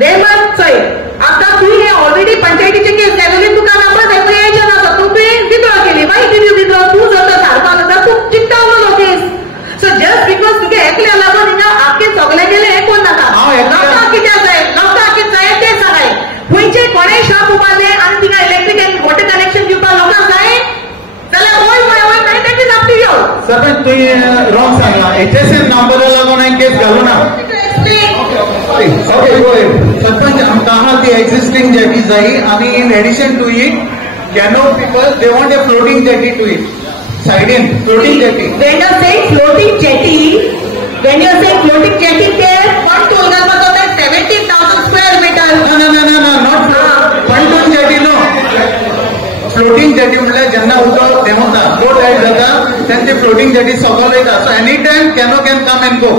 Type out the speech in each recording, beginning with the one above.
रेहमान चोय आता तू हे ऑलरेडी पंचायतीचे केस केलेले तुका नंबर एप्रिहेंशन आसा तू विड्रॉ केली माय डिड यू विड्रॉ तू जर धारपा लागता तू चिट्टावलो केस सो जस्ट बिकॉज तुगे एकल्या लागून हिंगा आखे सगळे गेले हे कोण नाका लोकां कित्याक जाय लोकां कितें जाय ते सांगाय खंयचे कोणेय शॉप उबारले आनी थिंगा इलेक्ट्रीक एंड वॉटर कनेक्शन दिवपाक लोकांक जाय जाल्यार वय मागीर that is up to you sarpanch तुवें रॉंग सांगला HSN नंबरा लागून हांवें केस घालूं ना ओके गो सरपंच आमकां आहा ती एक्झिस्टिंग जेटी जाय आनी इन एडिशन टू इट कॅनो people they want a floating jetty to it साइडीन floating jetty when you say floating jetty there one tool घालपाचो ते 70,000 square meter no not pontoon jetty no floating jetty म्हटल्यार जेन्ना उदक देंवता boat आयट जाता तेन्ना ती फ्लोटिंग जेटी सकयल वयता so any time canoe can come and go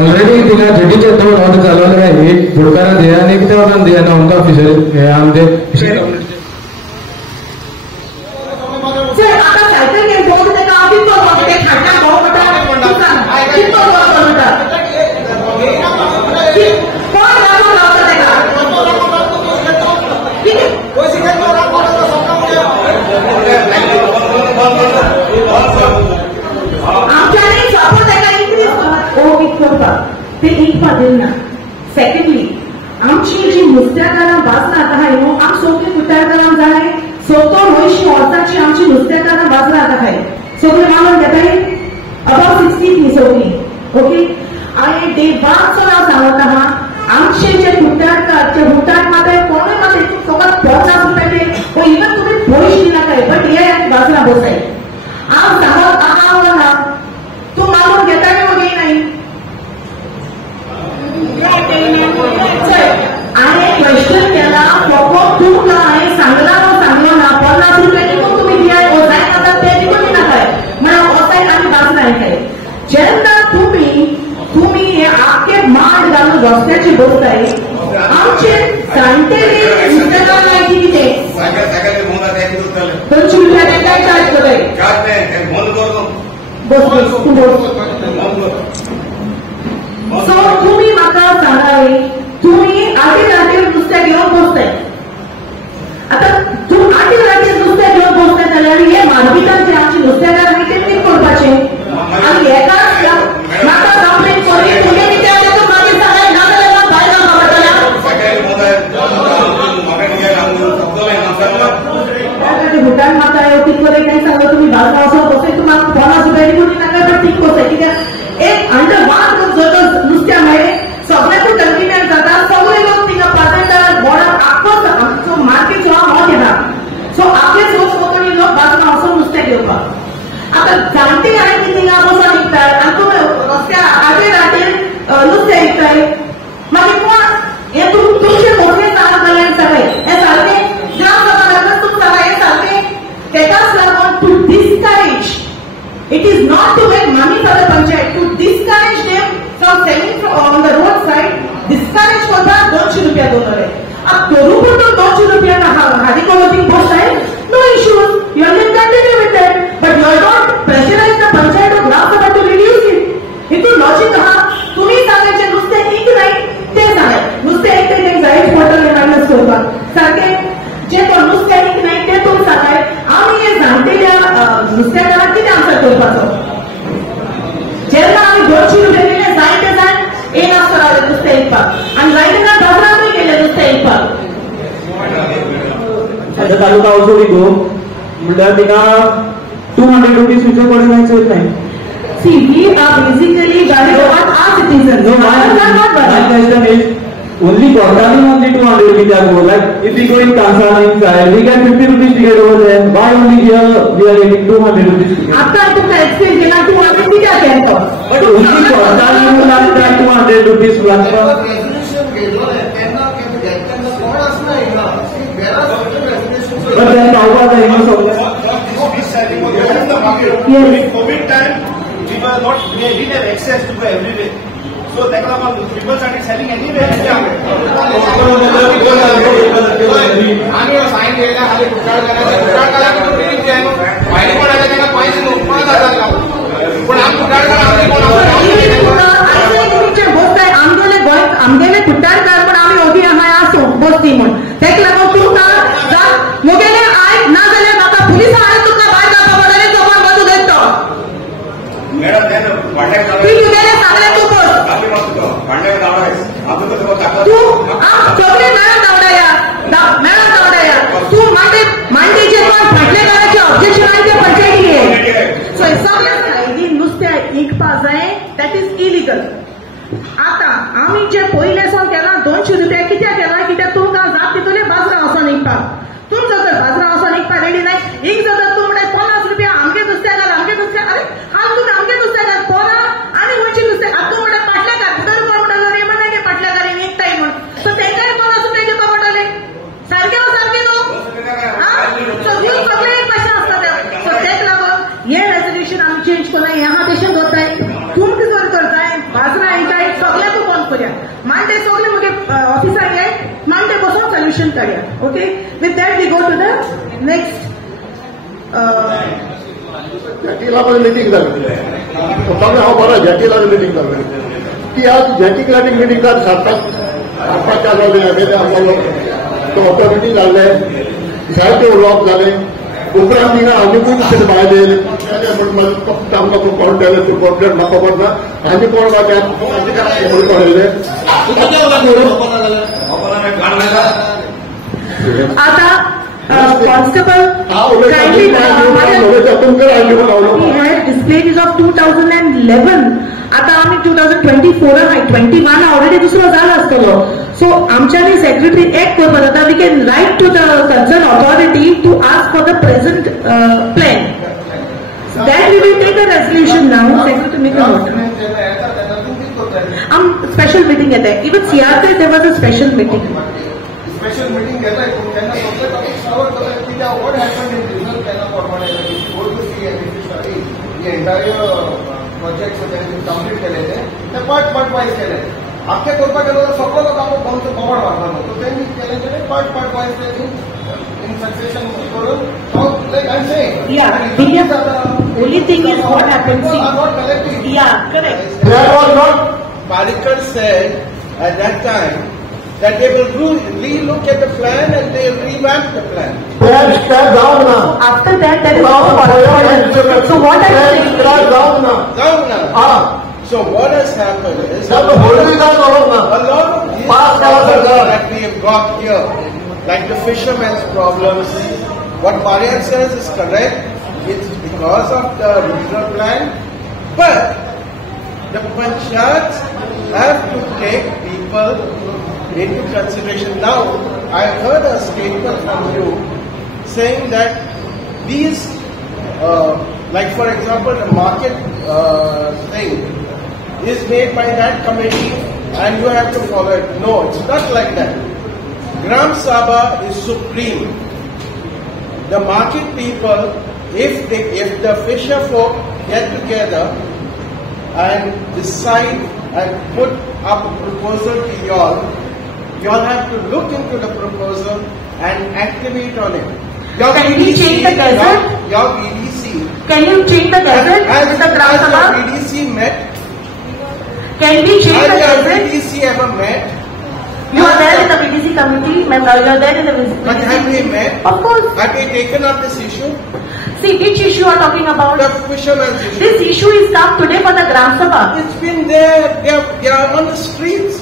already तिका जेटीचे दोन ऑर्डर चालवले काय एक बुडकारा दिया आणि किती ऑर्डर दिया ना आमकां ऑफिसर हे आमचे सर आता सायकल घेऊन बोर्ड ते का अभी तो ते खाटा भाव पटा कितो भाव पटा कोण राखो लावता ते का कोई शिकायत करा आमच्याने सपोर्ट त्याला इन्क्रीज ओ करता ते एक पाटील ना सेकंडली आमची जी नुस्त्याकारां बाजरां आतां हाय न्हू आम सोगलीं कुट्टाळकारां जाय 70-80 वर्सांची आमची नुस्त्याकारां बाजरां आतां हाय सगळीं मानून घेताय अबाउट 60 नी सगळीं ओके आनी डे बारचो हांव सांगत आहा आमचे जे कुट्टाळकार ते कुट्टाळ माताय कोणूय माताय फकत 50 रुपया ते ओ इवन तुमी पयशे दिनाकाय बट हे आनी बाजरां बसाय हांव सांगत आहा ना तू मानून घेताय ओ घेयनाय आणि क्वेश्चन केला फक्त तुमका हांवें सांगला सांगलो ना 50 रुपया निघून तुम्ही दियाय ओ जाय आता ते निघून दिनाकाय म्हणून वसाय आनी बाजरां येताय जेन्ना तुम्ही हे आख्खे माड घालून रस्त्याचे बसताय आमचे जाणटेले नुस्तेकार माहिती कितें 200 रुपया ते काय चार्ज करताय बस तू सो तुम्ही म्हाका सांगाय तुम्ही आठे रातीर नुस्तें घेवन बसताय आता तूं आठे रातीर नुस्तें घेवन बसताय जाल्यार हे मार्केटान जे आमचे नुस्तेकार आहाय ते ठीक करपाचे आनी हेकाच म्हाका कंप्लेन करी तुगे कित्याक तेका मागीर सांगाय ना जाल्यार भायर रावपा पडटलें भुटान म्हाका ठीक करे काय सांगलो तुम्ही बाजरा वचोन बसय तुमकां 50 रुपया निघून दिनाका बट ठीक कोसय कित्याक एक अंडर वन जर नुस्त्या मेळ्ळें सगळ्याकूच कन्विनियंट जाता सगळे लोक थिंगा पाजयतात बोर्डाक आख्खो मार्केट जो हो घेता सो आपले सोर्स कोंकणी लोक बाजून वचून नुस्तें घेवपाक आता जाणटे आनी ती थिंगा बसून विकतात आनी तूं रस्त्या आटे राटीर नुस्तें विकताय मागीर कोण हे तुमचे मोठे काम जाल्यार सगळे हे सारकें ग्राम सभा लागून तुमकां सांगा हे सारकें तेकाच लागून to discourage it is not to make money for the panchayat to discourage them from selling on the roadside discourage करता 200 रुपया दोनरे अब तोरुपुर तो 200 रुपया का हादी कोलोटिंग पोस्ट है no issues you can continue with that but you are not pressurize the panchayat or gram sabha to reduce it इतू logic हा तुम्ही सांगायचे नुसते एक नाही ते सांगाय नुसते एक ते जायच बॉटल मायनस करपाक सारखे जे कोण नुसते एक नाही ते तुम्ही सांगाय आम्ही हे जाणटेल्या नुस्त्याकारांक कितें आन्सर करपाचो जेन्ना आमी 200 रुपया दिले जाय ते जाय एक आसता रावले नुस्तें विकपाक आनी जाय तेन्ना बाजरांतूय गेले नुस्तें विकपाक तालुका also we go म्हणल्यार तिका 200 rupees future पडूंक जाय see we are basically Gariban are citizens no my question is only Kortani only 200 rupees are go like if we go in Kansana inside we get 50 rupees ticket over there why only here we are getting 200 rupees ticket after to explain gela 200 rupees क्या कहते हो but only Kortani will have that 200 rupees platform but then how about the use of yes COVID time we didn't have access to go everywhere so people started selling anywhere आमगेले कुट्टाळकार पण आम्ही ओगी तू सगळे मेळून धांवडाया तू मांडेचे पण फाटले करायचे ऑब्जेक्शन आहे ते पंचायती सो सगळे सायडीन नुस्त्या इकपा जाय दॅट इज इलिगल. आता आम्ही जे पयले सावन केला 200 रुपया कित्याक केला कित्याक तुमकां जात तितले बाजरां वचोन इकपाक. तुमचो जर बाजरां वचोन इकपाक रेडी नाय एक जाता तूं म्हणटा 50 रुपया आमगे नुस्त्या घाल अरे हाल तुमी आमगे नुस्त्या घाल पोरा आनी वयची नुस्तें आतां तूं म्हणटा पाटल्याकार दर कोण म्हणटा रे म्हणा गे पाटल्याकार एकटाय म्हण सो तेंकाय 50 रुपया घेवपा पडटले सारके न्हू सगळे एक भाशा आसता सो तेक लागून हे रेजोल्युशन आमी चेंज कोना ह्या देशान दवरताय तुमकां जर करताय बाजरां येताय सगळ्याक बंद करया मांडे सगळे मुगे ऑफिसार घे मांडे बसून सोल्युशन काडया. Okay with that we go to the next जेटीला मिटींग जाली हांव बरो जेटीला मिटींग जाली ती आज जेटीक लागीं मिटींग जाता सारपाच्या तो ऑटोमॅटीक जाल्ले जायते उलोवप जाले उपरांत थिंगा आनीकूय दुसरे भायले आमकां कावंटाले कंप्लेंट म्हाका खबर ना आनी कोण पडले आता कॉन्स्टेबल डिस्प्ले इज ऑफ 2011 आता आम्ही 2024 आहे 21 ऑलरेडी दुसरो जाला आसतलो सो आमच्यानी सेक्रेटरी एक्ट करपाक जाता we can write to the concern authority to ask for the present plan that we will take a resolution now secretary make a note आम special meeting येता even CRP there was a special meeting घेताय तेन्ना सगळे topic cover करता कित्याक what happen in result केन्ना प्रमाणे go to see हे एंटायर प्रोजेक्ट्स कंप्लीट केले ते पार्ट वायज केले आख्खे करपाक गेलो जाल्यार सगळो लोक आमकां कवर वाटलो सो तेणी केले तेणे पार्ट वायज इन सक्सेशन करून like I am saying only thing is what happens correct there was not Parikkar said at that time that they will re-look at the plan and they will revamp the plan. Step down now. After that is so what I saying down now. So what has happened is a lot of these problems that we have got here, like the fishermen's problems, what Marian says is correct. It's because of the regional plan, but the panchayats have to take people into consideration. Now, I heard a statement from you saying that these, like for example, the market thing is made by that committee and you have to follow it. No, it's not like that. Gram Sabha is supreme. The market people, if the fisher folk get together and decide and put up a proposal to y'all have to look into the proposal and activate on it. Can we change the gazette? Your BDC. Can you change the gazette with the Gram Sabha? Has your BDC met? Can we change the Has your gazette? BDC ever met? You are there in the BDC committee, member. You are there in the BDC. But have they met? Of course. Have they taken up this issue? See, which issue you are talking about? The fishermen's issue. This issue is come today for the Gram Sabha. It's been there. They are on the streets.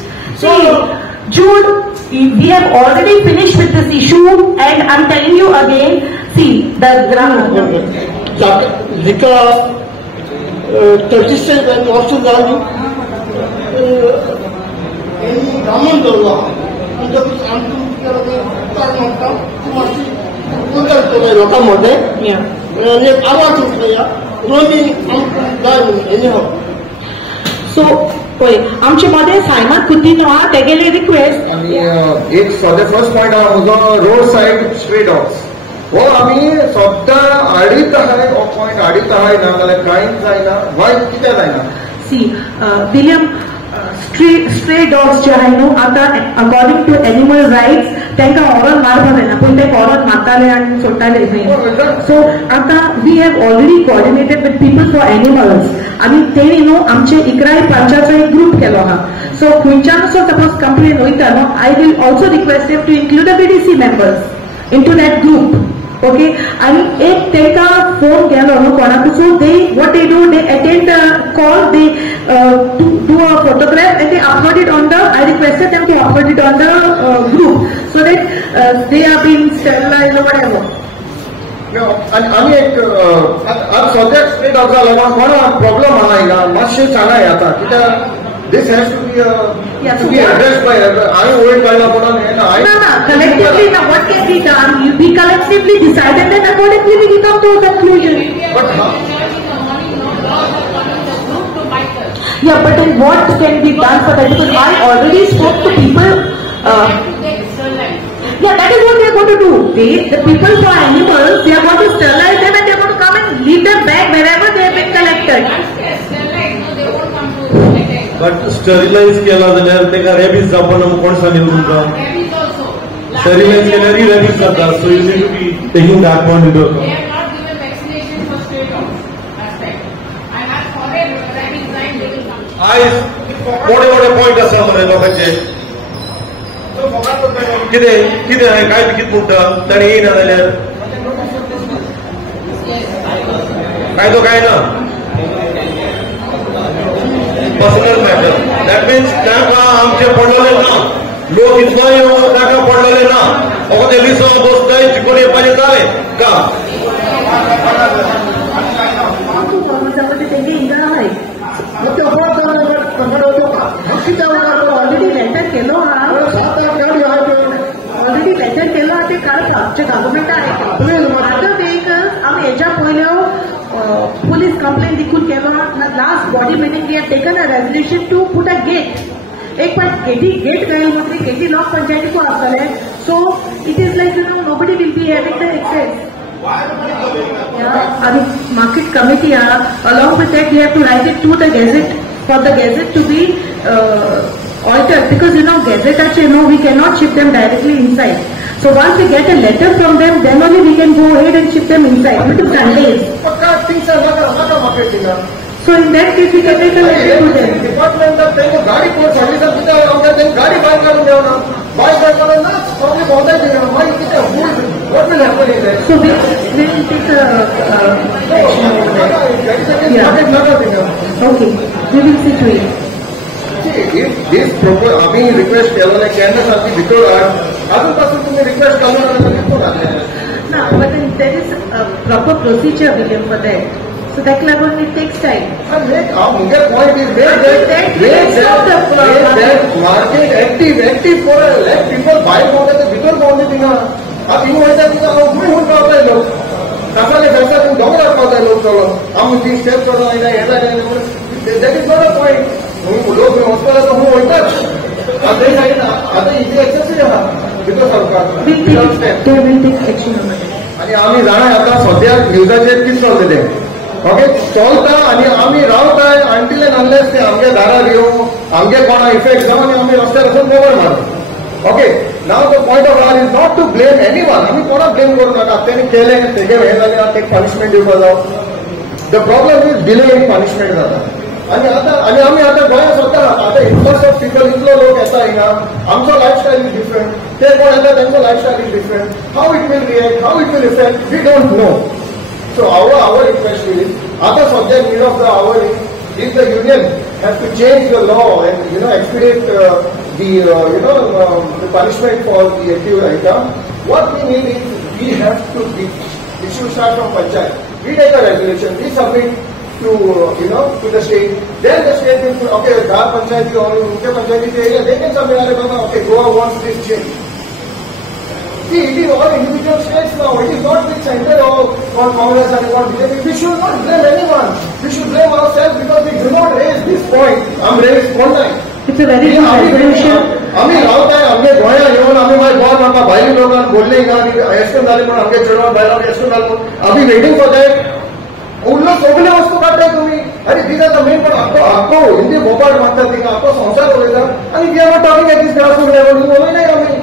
See, Jude, we have already finished with this issue, and I'm telling you again. See, the Gram Liquor consistent and also value. Raman Durga, and the लोकांमध्ये आवाज उठला anyhow. So, पळय आमचे मध्ये Simon कुतीन हा तेगेले request आणि एक सद्या फर्स्ट पॉयंट आहा म्हजो रोड सायड स्ट्रीट डॉग्स हो आमी सद्दां हाडीत आहाय हो पॉयंट हाडीत आहाय ना जाल्यार कांयच जायना वाय कित्याक जायना. सी विलियम स्ट्रे डॉग्स जे आहे न्हू आता अकॉर्डिंग टू एनिमल रायट्स तांकां हॉरन मारपाक जायना पूण ते हॉरन मारताले आनी सोडटाले सो आता we have already coordinated with people for animals आनी तेणी न्हू आमचे इकराय पंचाचो एक ग्रुप केलो आहा सो खंयच्यान असो सपोज कंप्लेन वयता न्हू I will also request them to include the BDC members into that group Okay, and if take a phone गेलो नो कोणाक, so they what they do, they attend a call, they do a photograph and they upload it on the. I requested them to upload it on the group so that they are being sterilized or whatever. आणि एक आज सध्या state ऑफिसा लागून कोणा problem आहा हिंगा मातशें सांगाय आता कित्याक this has to be addressed by I wait kalla podan no collectively now what can be done, we collectively decided that accordingly we come to a conclusion. But yeah, but then what can be done for that, because I already spoke to people yeah, that is what they are going to do. The people for animals, they are going to sterilize them and they are going to come and leave them back wherever they have been collected. But sterilize केला जाल्यार तेका rabies जावपाना कोण सांगितलं तुमकां? Sterilize केल्यार rabies जाता, so you need to be taking that point into account. They have not given vaccination for straight off aspect. And as for a rabies line, they will come. आज मोठे point आसा मरे लोकांचे. कितें हांवें काय कितें म्हणटा ताणें येयना जाल्यार कायदो काय ना. पर्सनल मॅटर दॅट मीन्स ताका आमचे पडलेले ना, लोक इतलो येवन ताका पडलेले ना. ते विसो बसताय चिकून येवपाचें जालें का? ऑलरेडी लेटर केलो ते काढता आमच्या गव्हर्मेंटान अदर व्हेकल्स आमी हेच्या पयल्यो police complaint दिकून केलो. Last body meeting we had taken a resolution to put a gate. एक पार्ट गेट गायल म्हणून गेटी लॉक पंचायतीको आसतले, so it is like nobody will be having the access. आणि market committee along with that we have to write it to the gazette for the gazette to be altered, because gazette we cannot ship them directly inside. So once we get a letter from them, then only we can go ahead and ship them inside. It is 10 days. things are not marketing. So in that case, we can take a letter to them. Department of Tengo Gadi Port Service and Pita Ronga, then Gadi buy Karuna, buy Karuna, probably all that, why Pita, what will happen in that? So we will take action over there. Yeah. Okay, we will see to it. If this proposal, आम्ही request केलं नाही केंद्र सरकार भितर अजूनपासून तुम्ही request करून No, but then there is a proper procedure William for that. So that level it takes time. मुझे point is make that market active for let people buy more than the भितर कोण ती ना. अब इन वजह से हम कोई होता है लोग कसाले पैसा तुम डबल रखता है लोग चलो हम ती स्टेप करना है ऐसा करना. That is not a point. लोग हॉस्पिटल तो हूँ होता आता इथे एक्सेस भितर सरकार आणि आम्ही जाणार आता सध्या न्यूजाचेर कितें चलतले. ओके चलता आणि आम्ही रावताय अंटील एंड अनलेस ते आमच्या दारार येवं आमगे कोणा इफेक्ट जावन आम्ही रस्त्यार वचून खबर मारता. Okay now the point of our is not to blame anyone. आम्ही कोणाक ब्लेम करूं नाका. तेणे केलें तेगे हें जालें तेका पनिशमेंट दिवपाक जावं. The problem is delay in punishment जाता. आणि आम्ही आता गोंयांत स्वता आता इन्फ्लक्स ऑफ पीपल इतलो लोक येता हिंगा. आमचो लायफस्टायल इज डिफरंट, ते कोण येता तांचो lifestyle is different. How it will react, how it will effect, we don't know. So our request is आता सध्या need of the hour is the union has to change the law and expedite the punishment for the active item. What we need is we have to we should start from panchayat. We take a resolution, we submit to to the state. Then the state will say, okay, Dhar Panchayati or Unke Panchayati area, they can submit, okay, Goa wants this change. See, it is all individual states now. It is not the center or Congress and or BJP. We should not blame anyone. We should blame ourselves because we do not raise this point. I'm raised one time. It's a very good resolution. आम्ही रावताय आमगे गोंया येवन आम्ही मागीर गोंय म्हाका भायली लोकांक बोलले हिंगा एशें जालें म्हण आमगे चेडवान भायलो एशें जालें म्हण आमी वेटिंग फॉर दॅट. उरल्यो सगल्यो वस्तू काडटाय तुमी आनी दीस आर द मेन पण आख्खो हिंदी भोपाळ मागतात थिंगा आख्खो संवसार उलयता आनी we are not talking at this grassroot level. उलयनाय आमी.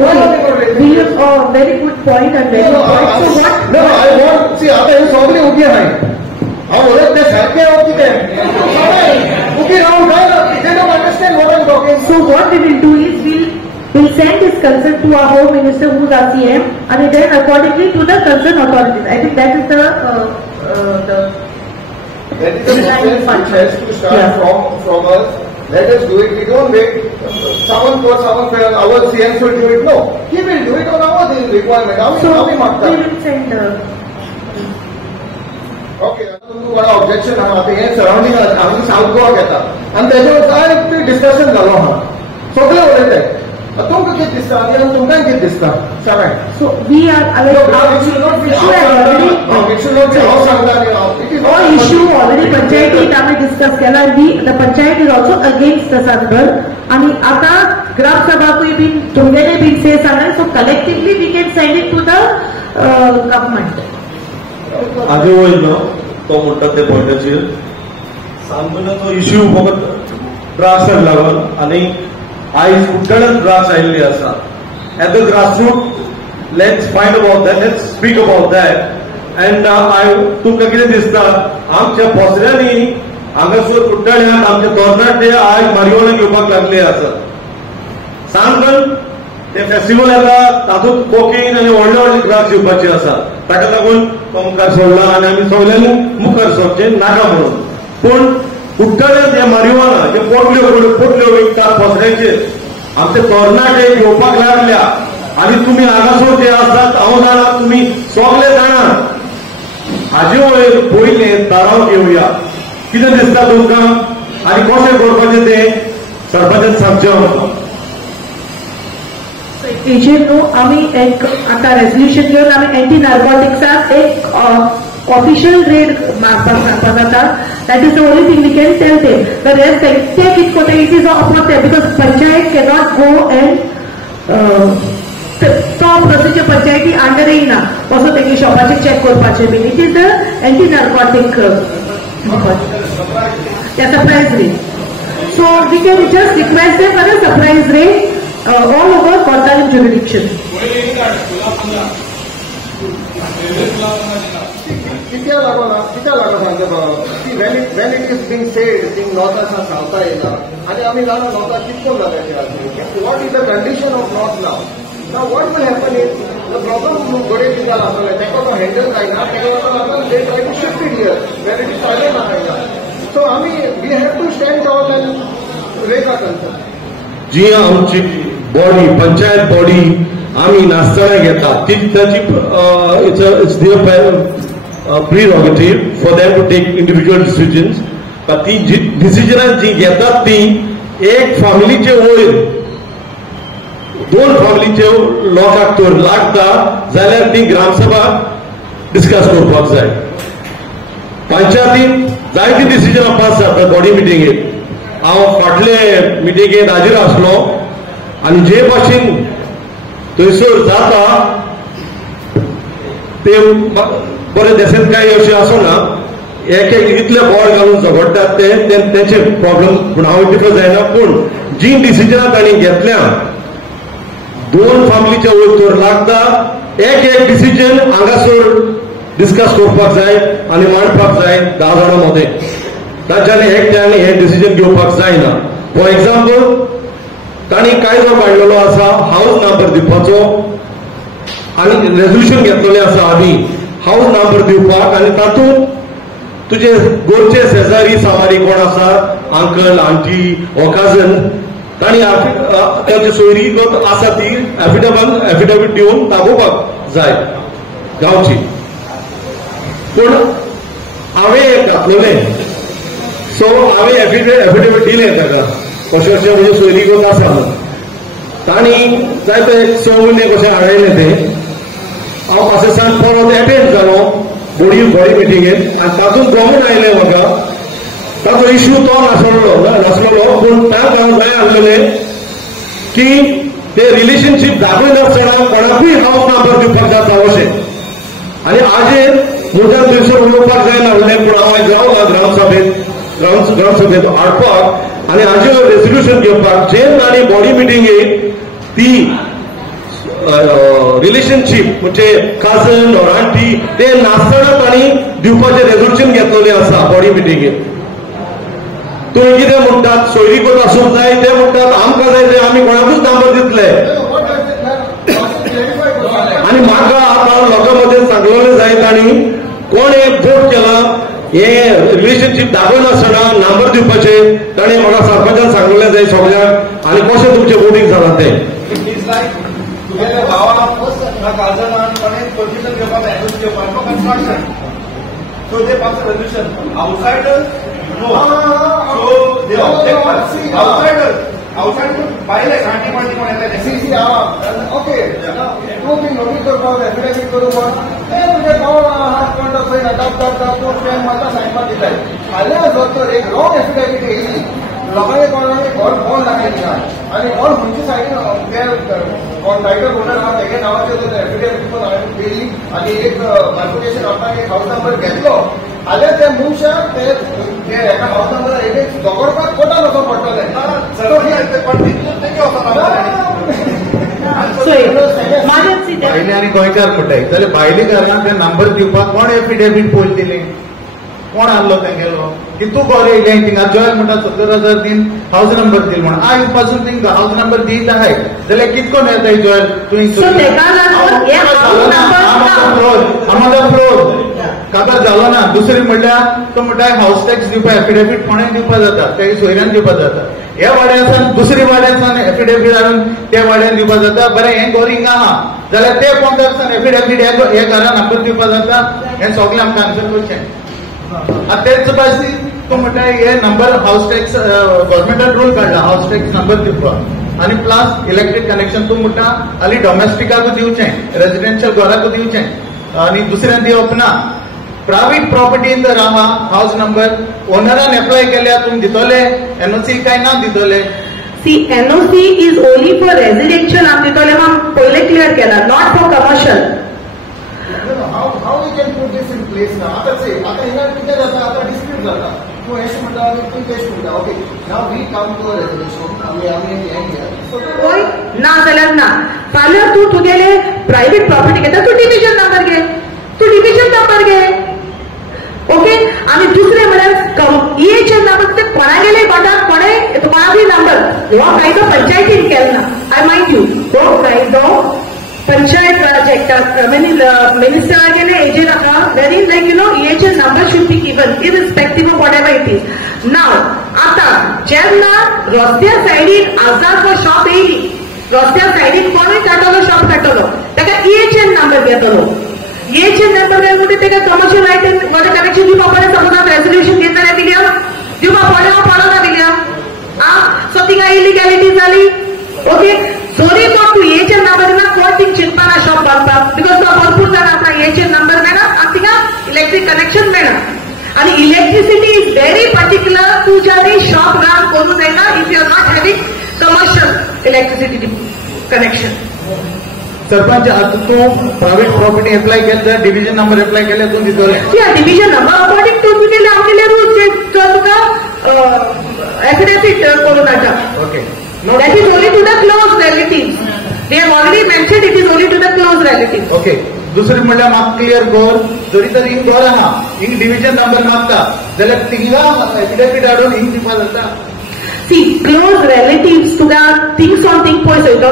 We have a very good point and very good point. So what? No, I want see आता हे सगळे उभी आहे. हांव उलयत ते सारकें हांव कितें उबी रावन काय they don't understand what I'm talking. So what we will do is we'll send this this concern to our Home Minister, who is our CM, and then accordingly to the concerned authorities. I think that is the that is the process which has to start from us. Let us do it. We don't wait. Someone for our CM should do it. No, he will do it on our requirement. So we will send. Okay तुम्हाला objection हा आता हे surrounding आम्ही south Goa घेता आणि त्याच्यावर काय discussion झालो हा सगळे उलयत आहे तुमकां कितें दिसता आनी तुमकां कितें दिसता सांगाय So we are issue already पंचायतीत आम्ही डिस्कस केला. The panchayat is also against the Sadhgar. आणि आता ग्रामसभाकूय बीन तुमगेले बीन से सांगले. So collectively we can send it to the government. आगे वयर तो म्हणटा ते पॉयंटाचेर सांगतना तो इश्यू फकत ड्राफ्ट्स लागून आनी आयज कुट्टण्यात ड्राफ्ट्स आयिल्ले आसा. At the grassroot let's find about that, let's speak about that. And तुमकां कितें दिसता आमच्या पोसऱ्यांनी हांगासर कुट्टण्यात आमच्या तरणाटे आयज मारिवाना घेवपाक लागले आसात. सांगन ते फेस्टिवल येता तातूंत कोकीन आनी व्हडले व्हडले ड्राफ्ट्स येवपाचे आसा. ताका लागून तो मुखार सोडला आनी आमी सगळ्यांनी मुखार सरचें नाका म्हणून. पूण कुट्टण्यात हे मारिवाना जे पोटल्यो विकतात पोसऱ्याचेर आमचे तरणाटे घेवपाक लागल्या आनी तुमी हांगासर जे आसात हांव जाणा तुमी सगळे जाणा. हाजे वयर पयलें थाराव घेवया. कितें दिसता तुमकां आनी कशें करपाचें तें सरपंचान सांगचें आमकां. नो आम्ही एक आता रेझोल्युशन घेऊन आम्ही अँटी नार्कोटिक्साक एक ऑफिशियल रेड मारपाक सांगपाक जाता. That is the only thing we can tell them. The rest ते कितें कोते it is upon them because panchayat cannot go and तो प्रोसिजर पंचायती अंडर येना असो तेगे शॉपाचेर चॅक करपाचें बीन. It is the anti narcotic surprise raid. So we can just request them for a surprise raid all over Kortalim jurisdiction. कित्या लागून when it is being said thing north south येना आनी आमी जाणा नॉर्थ कितको लागाचे what is the condition of north now what will happen is the problem बडे दिवसा लागले तेका तो हँडल जायना तेका लागून they try to shift it here where it is silent आहायना. So आमी we have to stand tall and raise our concern. जी आमची बॉडी पंचायत बॉडी आम्ही नासतना घेता ती ताची it's their prerogative for them to take individual decisions. ती जी डिसिजनां जी घेतात ती एक फॅमिलीचे वयर दोन फॅमिलीचे लोकांक तर लागता जाल्यार ती ग्रामसभा डिस्कस करपाक जाय. पंचायतीन जायती डिसिजनां पास जातात बॉडी मिटिंगेत. हांव फाटले मिटिंगेत हाजीर आसलो आनी जे भाशेन थंयसर जाता ते बरे देसेंतकाय अशें आसना. एक इतले बोर्ड घालून झगडटात तेंचे प्रॉब्लेम पूण हांव डिफर जायना. पूण जी डिसिजनां तांणी घेतल्या दोन फॅमिलीच्या वयर तर लागता एक डिसिजन हांगासर डिस्कस करपाक जाय आनी मांडपाक जाय 10 जाणां मदें. ताच्यानी एकट्यानी हे डिसिजन घेवपाक जायना. फॉर एक्झाम्पल तांणी कायदो काडलेलो आसा हाऊस नंबर दिवपाचो आनी रेझोल्युशन घेतलेले आसा आमी हाऊस नंबर दिवपाक आनी तातूंत तुजे गोरचे शेजारी सामारी कोण आसा अंकल आंटी ओ काजन तांणी तांची सोयरी आसा ती एफिडेविट दिवन दाखोवपाक जाय गांवची. पूण हांवें एक घातलेलें सो हांवें एफिडेविट दिलें ताका कशें अशें म्हणजे सोयरी गोत आसा तांणी जायते 6 म्हयने कशें हाडयलें तें. हांव पासेसान परत एटेंड जालो बॉडी मिटिंगेत आनी तातूंत गमून आयलें म्हाका ताचो इश्यू तो नासलो पूण ताका हांव जाय आसलेलें की ते रिलेशनशीप दाखयनासतना कोणाकूय हाऊस नंबर दिवपाक जाता अशें. आनी आजेर मुद्दाम थंयसर उलोवपाक जायना पूण हांव रावला ग्रामसभेत हाडपाक आनी हाजेर रेझोल्युशन घेवपाक जे तांणी बॉडी मिटिंगेक ती रिलेशनशीप म्हणजे काजन ऑर आंटी ते नासतना तांणी दिवपाचें रेझोल्युशन घेतलेलें आसा बॉडी मिटिंगेत. तुमी कितें म्हणटात सोयरी कोत आसूंक जाय ते म्हणटात आमकां जाय ते आमी कोणाकूच नंबर दितले. रिलेशनशिप दाखयनासतना नंबर दिवपाचे ताणें म्हाका सरपंचान सांगलें जाय सगळ्यांक आनी कशें तुमचें वोटींग जालां तें. तुगेल्या भावाक ना काजनान कोणें परमिशन घेवपाक एनओसी घेवपाक for construction. So they pass resolution outsiders no. So they object outsiders भायले घाटी पाटी कोण येता सीसी ओके तूं बी नोटीस करपाक एफिडेविट करूं म्हण तुजे भाव हात कोण खंय तो फ्रेंड म्हाका सांगपाक दिताय. फाल्यां जर तर एक रॉंग एफिडेविट येयली लोकांनी कोणाने घर फोन दाखयली ना आनी घर खंयच्या सायडीन टायटल ओनर आहा तेगे नांवाचेर जर एफिडेविट करून हांवें केली आनी एक कॉन्फिगरेशन आपणाक एक हाऊस नंबर घेतलो जाल्यार ते मनशाक ते एका हाऊस नंबरार एक झगडपाक कोर्टान वचोंक पडटलें. भायले आनी गोंयकार म्हणटाय जाल्यार भायले घरांक ते नंबर दिवपाक कोण एफिडेविट पयलीं दिलें कोण आहलो तेंगेलो की तूं बरें येयलें थिंगा जॉयल म्हणटा 70,000 दिन हाऊस नंबर दिल म्हण आयज पासून थिंगा हाऊस नंबर दीत आहाय जाल्यार कितकोन येताय जॉयल तुवें फ्लोर काका जालो ना. दुसरी म्हणल्यार तो म्हणटा हाऊस टॅक्स दिवपाक एफिडेविट कोणें दिवपाक जाता तेगे सोयऱ्यान दिवपाक जाता. ह्या वाड्यासान दुसरी वाड्यासान एफिडेविट हाडून त्या वाड्यान दिवपाक जाता. बरें हें घर हिंगा आहा जाल्यार ते पंगडासान एफिडेविट हे घरा नंबर दिवपाक जाता. हें सगळें आमकां आन्सर करचें. तेच भाशेन तूं म्हणटा हे नंबर हाऊस टॅक्स गव्हर्मेंटान रूल काडला हाऊस टॅक्स नंबर दिवपाक आनी प्लस इलेक्ट्रीक कनेक्शन तूं म्हणटा हाली डॉमेस्टिकाकूय दिवचें रेजिडेन्शियल घराकूय दिवचें आनी दुसऱ्यान दिवप ना. प्रायवेट प्रॉपर्टीन जर आहा हाऊस नंबर ओनरान एप्लाय केल्यार तुमी दितले एनओसी काय ना दितले. सी NOC is only for residential आमी दितले हांव पयले क्लियर केला not for commercial. How we can put this in place now? आता हिंगा कितें जाता आता डिस्प्यूट जाता तूं अशें म्हणटा तूं तेश म्हणटा okay now we come to a resolution आमी हें घेया होय ना जाल्यार ना. फाल्यां तूं तुगेले प्रायवेट प्रॉपर्टी घेता तूं डिव्हिजन नंबर घे ओके. आनी दुसरें म्हळ्यार ईएचए नंबर ते कोणागेले कोणाक कोणे कोणाकूय नंबर हो कायदो पंचायतीन केला. आय माइंड यू हो कायदो पंचायत प्रोजेक्टाक मिनिस्टर गेले एजेंट आहा very like you know EHA number should be given irrespective of whatever it is. नाव आता जेन्ना रस्त्या सायडीन आजार शॉप येयली रस्त्या सायडीन कोणूय काडटलो शॉप काडटलो ताका ईएचए नंबर घेतलो. ईएचए नंबर घेवन ताका कमर्शियल लायटीन वॉटर कनेक्शन दिवपा पडलें. सपोज हांव रेजोल्यूशन घेतल्या दिल्या दिवपा पडलें हांव पडना दिल्या सो थिंगा इलिगॅलिटी जाली ओके. जोरी तो तूं ईएचए नंबर दिना कोण थिंग चिंतपाना शॉप बांदपाक बिकॉज तो भरपूर जाण आपणाक ईएचए नंबर मेळना आनी थिंगा इलेक्ट्रीक कनेक्शन मेळना आनी इलेक्ट्रिसिटी इज व्हेरी पर्टिक्युलर तुज्यानी शॉप रन करूं जायना if you are not having commercial electricity connection. Sarpanch आता तूं प्रायवेट प्रॉपर्टी एप्लाय केल्या डिव्हिजन नंबर एप्लाय केल्यार तूं दितले डिव्हिजन नंबर अकॉर्डिंग टू तुगेले आमगेले रूल्स तुका एफिडेविट करून धाडटा. Okay. That is only to the close relatives. They have already mentioned it is only to the close relatives. Okay. दुसरी म्हणल्यार म्हाका क्लियर कर जरी तर हिंग घर आहा हिंग डिव्हिजन नंबर मागता जाल्यार थिंगा एफिडेविट हाडून हिंग दिवपाक जाता. See, close relatives तुका थिंग्स ऑन थिंग पळय सयतलो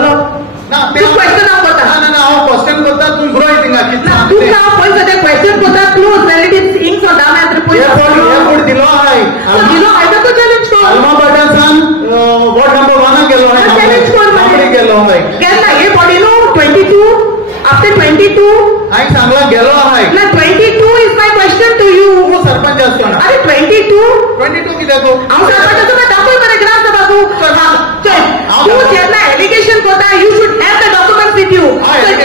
ना तूं क्वेश्चन हांव करता ना हांव क्वेश्चन करता तूं बरोय थिंगा कितले तुका पळय सद्या क्वेश्चन करता क्लोज रिलेटिव्स हिंग सदा मात्र पळय कोड दिलो हाय दिलो हाय तो चॅलेंज कर अल्माबादासान वॉर्ड नंबर 1 गेलो हाय चॅलेंज कर गेलो हाय केन्ना हे बॉडी नो 22 आफ्टर 22 हाय सांगला गेलो हाय ना 22 is my question to you तूं सरपंच आसतो ना अरे 22 कित्याक हांव सरपंच आसतो दाखय मरे ग्रामसभा तूं जेन्ना एलिगेशन करता you should have the documents with you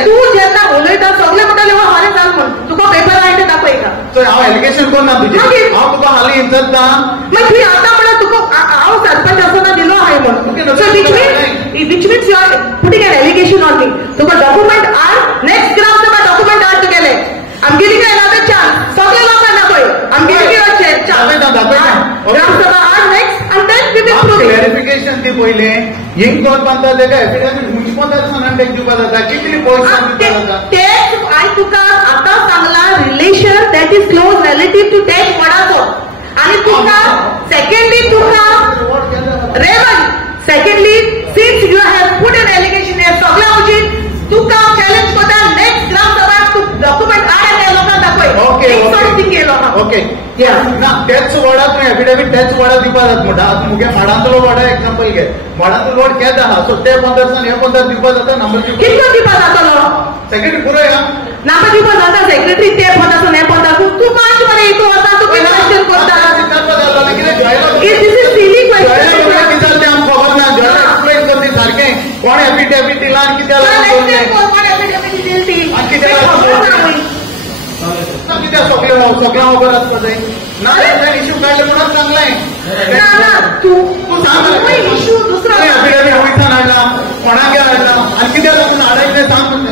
तूं जेन्ना उलयता सगळे म्हणटाले हांवें जाल म्हण तुका पेपर आयले दाखयता हांव एलिगेशन करना तुजें हांव तुका हालीं इज्जतता मागीर तुवें आतां म्हणल्यार तुका हांव सरपंच आसतना दिलो हाय म्हण सो which means you are putting an allegation on me. तुका document are next gram sabha document are तुगेले I'm giving you another chance. सगळे लोकांना पळय I'm giving you a chance. Gram sabha are next and then we will prove clarification दी पयले हिंग कोण बांदता तेका एफिडेविट म्युनिसिपल सनांटेक दिवपाक जाता कितली पयशे दिवपाक जाता तेच हांव तुका आतां सांगला relation that is close relative to तेच वडाचो आनी तुका सेकंडली तुका रेवन secondly since you have put an allegation हे सगळ्या वची तुका चॅलेंज करता नेक्स्ट ग्रामसभात तू डॉक्युमेंट आड लोकांक दाखय ओके समथिंग केलो ओके ना तेच वडा तू त्याच वाडा दिवपा जाता म्हणटा. आतां मुगे माडांतलो वाडा एक्झाम्पल घे. माडांतलो वाड केद आहा सो ते पंदरसान हे 15 दिवपा जाता. नंबर कितको दिवपा जातलो सेक्रेटरी पुरो या नंबर दिवपा जाता. सेक्रेटरी ते 15 हे 15 तू 5 वर येतो आता तू किती क्वेश्चन करता. This is silly question. कितें आमकां खबर ना. जॉयला एक्सप्लेन करती सारकें कोण एफिडेविट दिला आनी कित्या लागून कित्याक सगळ्या खबर आसपा जाय ना. इश्यू काडले म्हणून सांगलें तू सांग इश्यू दुसरो एफिडेविट वयसान हाडला कोणागे हाडला आनी कित्याक लागून हाडयलें सांग म्हणटा.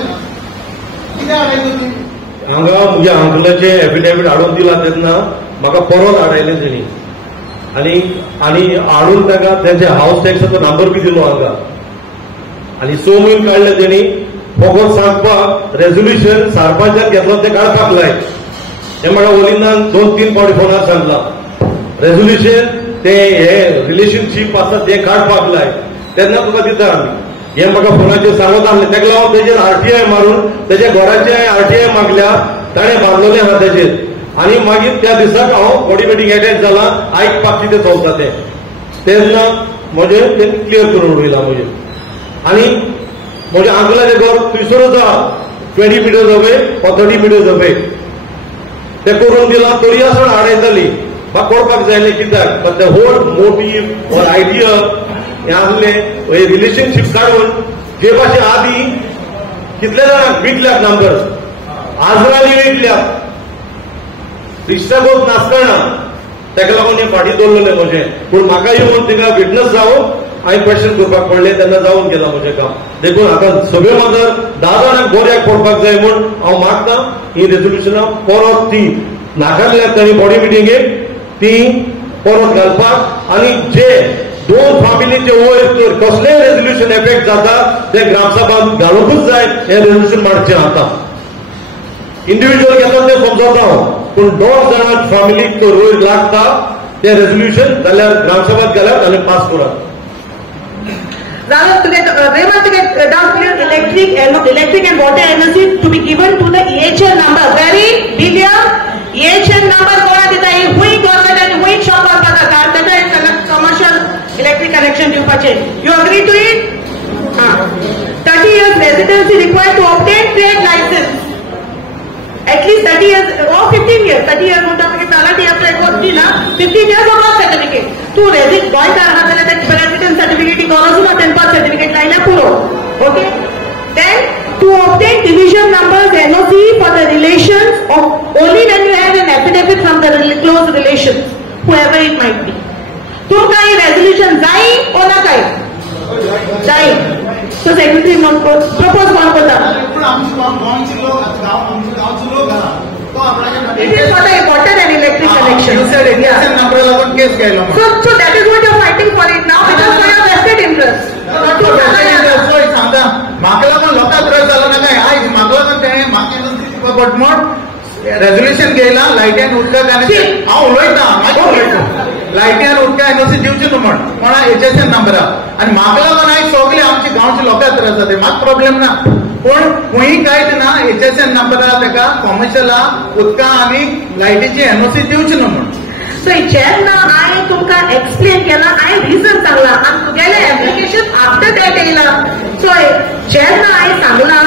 कित्याक हाडयलें तुमी हांगा म्हज्या अंकलाचे एफिडेविट हाडून दिला तेन्ना म्हाका परत हाडयलें तेणी आनी हाडून ताका तेंचे हाऊस टॅक्साचो नंबर बी दिलो हांगा आनी 6 म्हयने काडले तेणी. फकत सांगपाक रेझोल्युशन सरपंचान घेतलो ते काडपाक लाय. हे म्हाका ओलिंदान 2-3 फावटी फोनार सांगला रेझोल्युशन ते हे रिलेशनशीप आसा ते काडपाक लाय. तेन्ना तुका दिता आमी. हे म्हाका फोनाचेर सांगत आसलें. ताका लागून तेजेर RTI मारून तेज्या घराचे RTI मागल्या. ताणें बांदलोलें आहा तेजेर आनी मागीर त्या दिसाक हांव बॉडी मिटींग एटेंड जाला आयकपाक कितें चलता तें. तेन्ना म्हजें तें क्लियर करून उडयलां म्हजें. आनी म्हज्या अंकलाचें घर थंयसरूच आहा 20 metres away or 30 metres away. ते करून दिलां. तरी आसतना हाडयताली म्हाका कळपाक जायलें कित्याक. But the whole motive or idea हें आसलें हे रिलेशनशीप काडून जे भाशेन आदीं कितले जाणांक विकल्यात नंबर आजराली विकल्यात रिश्तागोत नासतना. ताका लागून हें फाटीं दवरलेलें म्हजें. पूण म्हाका येवन थिंगा विटनस जावन हांवें क्वेश्चन करपाक पडलें तेन्ना जावन गेलां म्हजें काम. देखून आतां सगळे माजर 10 जाणांक बऱ्याक पडपाक जाय म्हूण हांव मागतां. ही रेझोल्युशनां परत ती नाकारल्यात तांणी बॉडी मिटिंगेक ती परत घालपाक आनी जे 2 फॅमिलीचे वयर तर कसलेय रेझोल्युशन एफेक्ट जाता ते ग्रामसभात घालूंकूच जाय. हें रेझोल्युशन मारचें आतां. इंडिव्हिज्युअल घेता तें समजता हांव. पूण 2 जाणां फॅमिलीक तर वयर लागता तें रेझोल्युशन जाल्यार ग्रामसभात घाल्यात आनी पास करात. Rather, Rema to get down clear electric and water energy to be given to the EHL number. Very big EHL number कोणा दिता. हुई government and हुई shop करता. ताका एक commercial electric connection दिवपाचे. You agree to it? 30 years residency required to obtain trade license. At least 30 years or 15 years. 30 years म्हणटा मागीर तलाटी अप्लाय करची ना. 15 years of birth certificate. तू गोंयकार आहा जाल्यार ते रेसिडेंस सर्टिफिकेट गरज ना. तें बर्थ सर्टिफिकेट लायल्यार पुरो. Okay. Then to obtain division numbers NOC for the relations of only when you have an affidavit from the close relations, whoever it might be. तुमका ही रेजोल्यूशन जाय ओ ना काय जाय. So secretary propose कोण करता. It is for the water and electric connection. You said HSN number लागून case Kelo. So that is what you are fighting for it now because for your vested interest. सांगता म्हाका लागून लोकांक त्रास जालो ना काय. आयज म्हाका लागून तेणें म्हाका बटमोट रेझोल्युशन घेयलां लायटी आनी उदका कनेक्शन. हांव उलयतां मागीर उलयतां. लायटी आनी उदका एनओसी दिवची न्हू म्हण कोणा HSN नंबरा. आनी म्हाका लागून आयज सगळे आमची गांवची लोकांक त्रास जाता. म्हाका प्रॉब्लेम ना. पूण खूंय कांयच ना. HSN नंबरा ताका कॉमर्शियला उदका आनी लायटीची एनओसी दिवची न्हू म्हण. So जेन्ना हांवें तुमकां एक्सप्लेन केलां हांवें रिजन सांगलां आनी तुगेलें एप्लिकेशन आफ्टर दॅट येयलां. सो जेन्ना हांवें सांगलां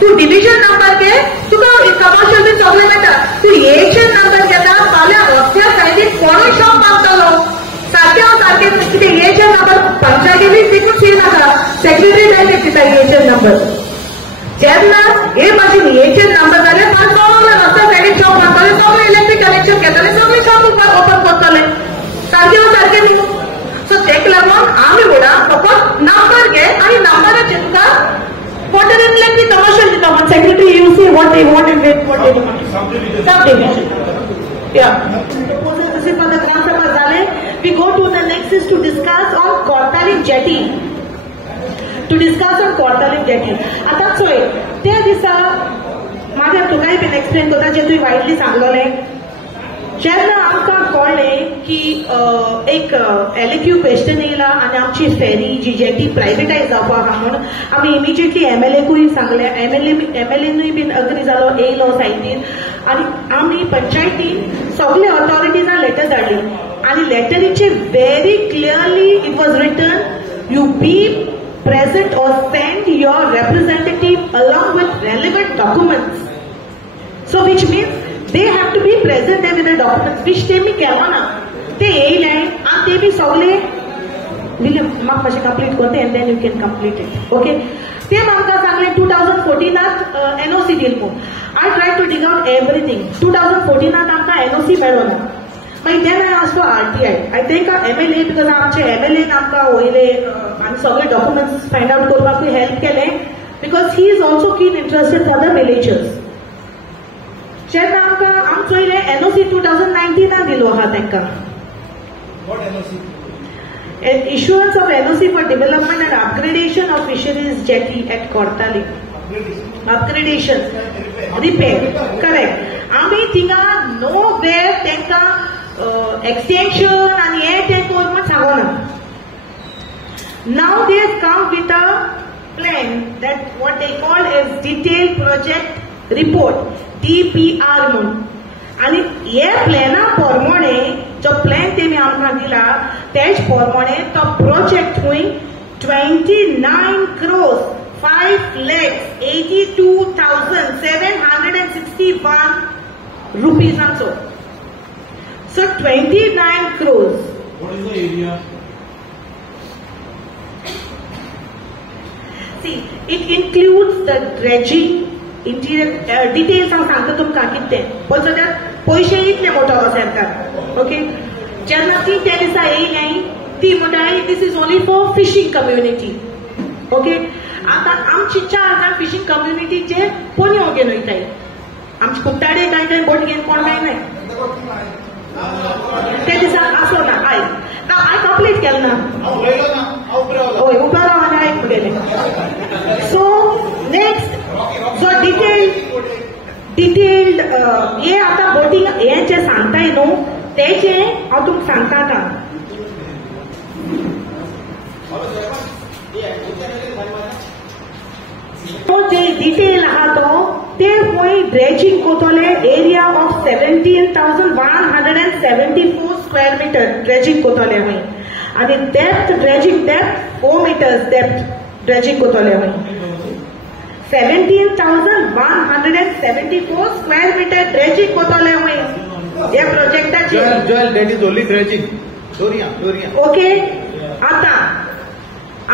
तूं डिविजन नंबर घे तुका कमर्शियल बी सगळें मेळटा. तूं EHL नंबर घेता फाल्यां वस्त्या सायडीक कोणूय शॉप मागतलो. सारकें कितें EHL नंबर पंचायतीनी दिकूच नाका. सेक्रेटरी डायरेक्ट दिता EHL नंबर. जेन्ना हे भाशेन EHL नंबर जाल्यार सगळे रस्त्या सायडीक शॉप मागतले. सगळे इलेक्ट्रीक कनेक्शन घेतले. सगळे शॉप ओपन करतले. सारकें न्ही. सो तेका लागून आमी म्हणा फकत नंबर घे आनी नंबराचेर तुका water and electric commercial दिता. One secretary you see what they want and what they want. Subdivision. Yeah. Proposal received for the Gram Sabha zale. We go to the next is to discuss on Kortalik jetty. To discuss on Kortalik jetty. आता चोय त्या दिसा माझ्या तुकाय been explain करता जे तुवें वायटली सांगलोलें. जेन्ना आमकां कळ्ळें की एक LAQ क्वेश्चन येयला आनी आमची फेरी जी जेटी प्रायवेटायज जावपाक आहा म्हणून आमी इमिजिएटली MLAकूय सांगलें. MLAनूय बीन अग्री जालो येयलो सायटीन आनी आमी पंचायतीन सगळे ऑथॉरिटीजांक लेटर धाडली आणि लेटरीचे very clearly it was written, you be present or send your representative along with relevant documents. So which means they have to be present there with the documents, which they मी केला ना ते येईल आणि ते B सगळे म्हाका मातशें complete करता and then you can complete it. Okay. ते म्हाका सांगले 2014 NOC दिलो. I tried to dig out everything. 2014 आमकां NOC मेळ्ळो ना. मागीर then I asked for RTI. I think MLA because आमचे MLA आमकां वयले आमी सगळे डॉक्युमेंट्स फाइंड आउट करपाक हेल्प केले because he is also keen interested for the villagers. जेन्ना आमकां आमचो वयले NOC 2019 दिलो आहा तांकां. What NOC? Issuance of NOC for development and upgradation of fisheries jetty at Kortali. Upgradation. Repair. Correct. आमी थिंगा nowhere तांकां extension and हे ते कोण सांगोना. Now they have come with a plan that what they call as detailed project report, DPR म्हणून. आणि हे प्लॅना प्रमाणे जो plan तेमी आमकां दिला तेच प्रमाणे तो project हुंय 29 crores 5,82,761 रुपीजांचो. So 29 crores. What is the area? See, it includes the dredging, interior details हांव सांगता तुमकां कितें. पण सद्या पयशे इतले मोठो सरकार. ओके. जेन्ना ती त्या दिसा येयली ती म्हणटाली this is only for fishing community. Okay. आता आमची 4 जाण फिशिंग कम्युनिटीचे पोन्यो घेवन वयताय. आमचे कुट्टाडे कांय कांय बोट घेवन कोण काय नाही त्या दिसा आसलो ना. आय कंप्लीट केलें ना. हय उबो राव आनी आयक गेले. सो नेक्स्ट जो डिटेल्ड हे आता बोटिंग हे जे सांगताय न्हू तेचे हांव तुमकां सांगता आतां. तो जे डिटेल आहा तो ते हुंय ड्रेजिंग कोतोले area of 17,174 square metre dredging कोतोले हुंय आणि depth dredging depth 4 meters depth dredging कोतोले हुंय. 17,174 स्क्वेअर मीटर ड्रेजिंग कोतोले हुंय या प्रोजेक्टाचे. Joel, that is only dredging. Doria. Okay. आता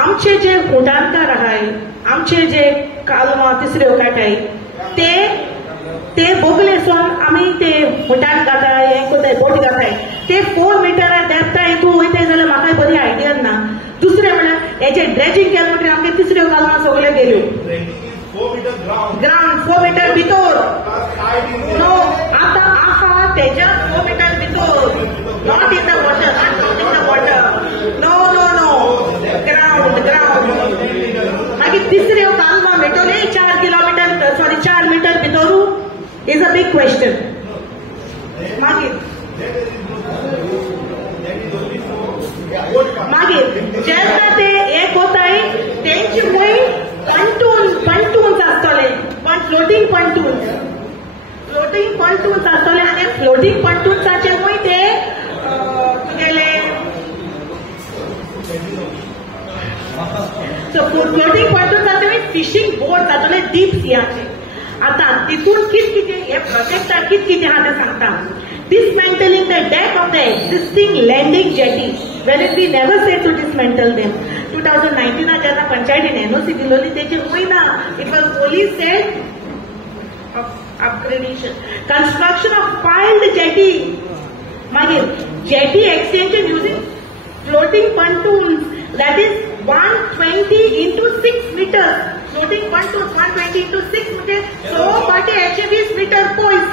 आमचे जे उडाणकार आहाय आमचे जे कालवा तिसऱ्यो काटाय ते बोगलेसून आमी ते उडाण घाताय हे कोताय बोट घाताय ते 4 meter डेप्थाय तूं वयताय जाल्यार म्हाका बरी आयडिया ना. दुसरें म्हळ्यार हे जे ड्रेजिंग केलें म्हणटकीर आमगे तिसऱ्यो कालवां सगळ्यो गेल्यो. 4 meter ground. 4 meter भितर. नो आता आहा तेच्या 4 meter भितर. Not in the water. No. Ground. मागीर तिसऱ्यो कालवां मेटोले 4 meter भितरू is a big question. मागीर जेन्ना ते हे कोताय तेंचे वय pontoons आसतले पण फ्लोटिंग pontoons आसतले आनी फ्लोटिंग pontoonsaचे वय ते तुगेले फ्लोटिंग pontoons जातले फिशिंग बोट जातले डीप सियाचे. आता तितून कितें हे प्रोजेक्टाक कितें आहा तें सांगता. Dismantling the deck of the existing landing jetties. Well, we never said to dismantle them. 2019 जेन्ना पंचायतीन NOC दिलोली तेचे वयना. It was only said of upgradation. Construction of piled jetty. मागीर jetty extension using floating pontoons. That is 120 into 6 meters. Floating pontoons 120 into 6 meters. So, 120 meter poise.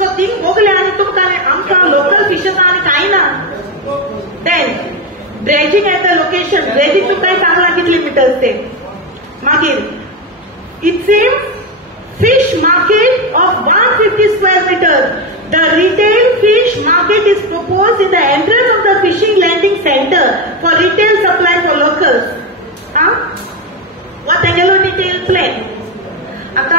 So, thing बोगले आणि तुमकां आमकां local फिशर्सां आनी कांय ना. Then dredging at the location. Dredging तुमकां सांगलां कितले मिटर्स ते. मागीर it seems fish market of 150 square meters. The retail fish market is proposed in the entrance of the fishing landing center for retail supply for locals. What a yellow detail plan. आता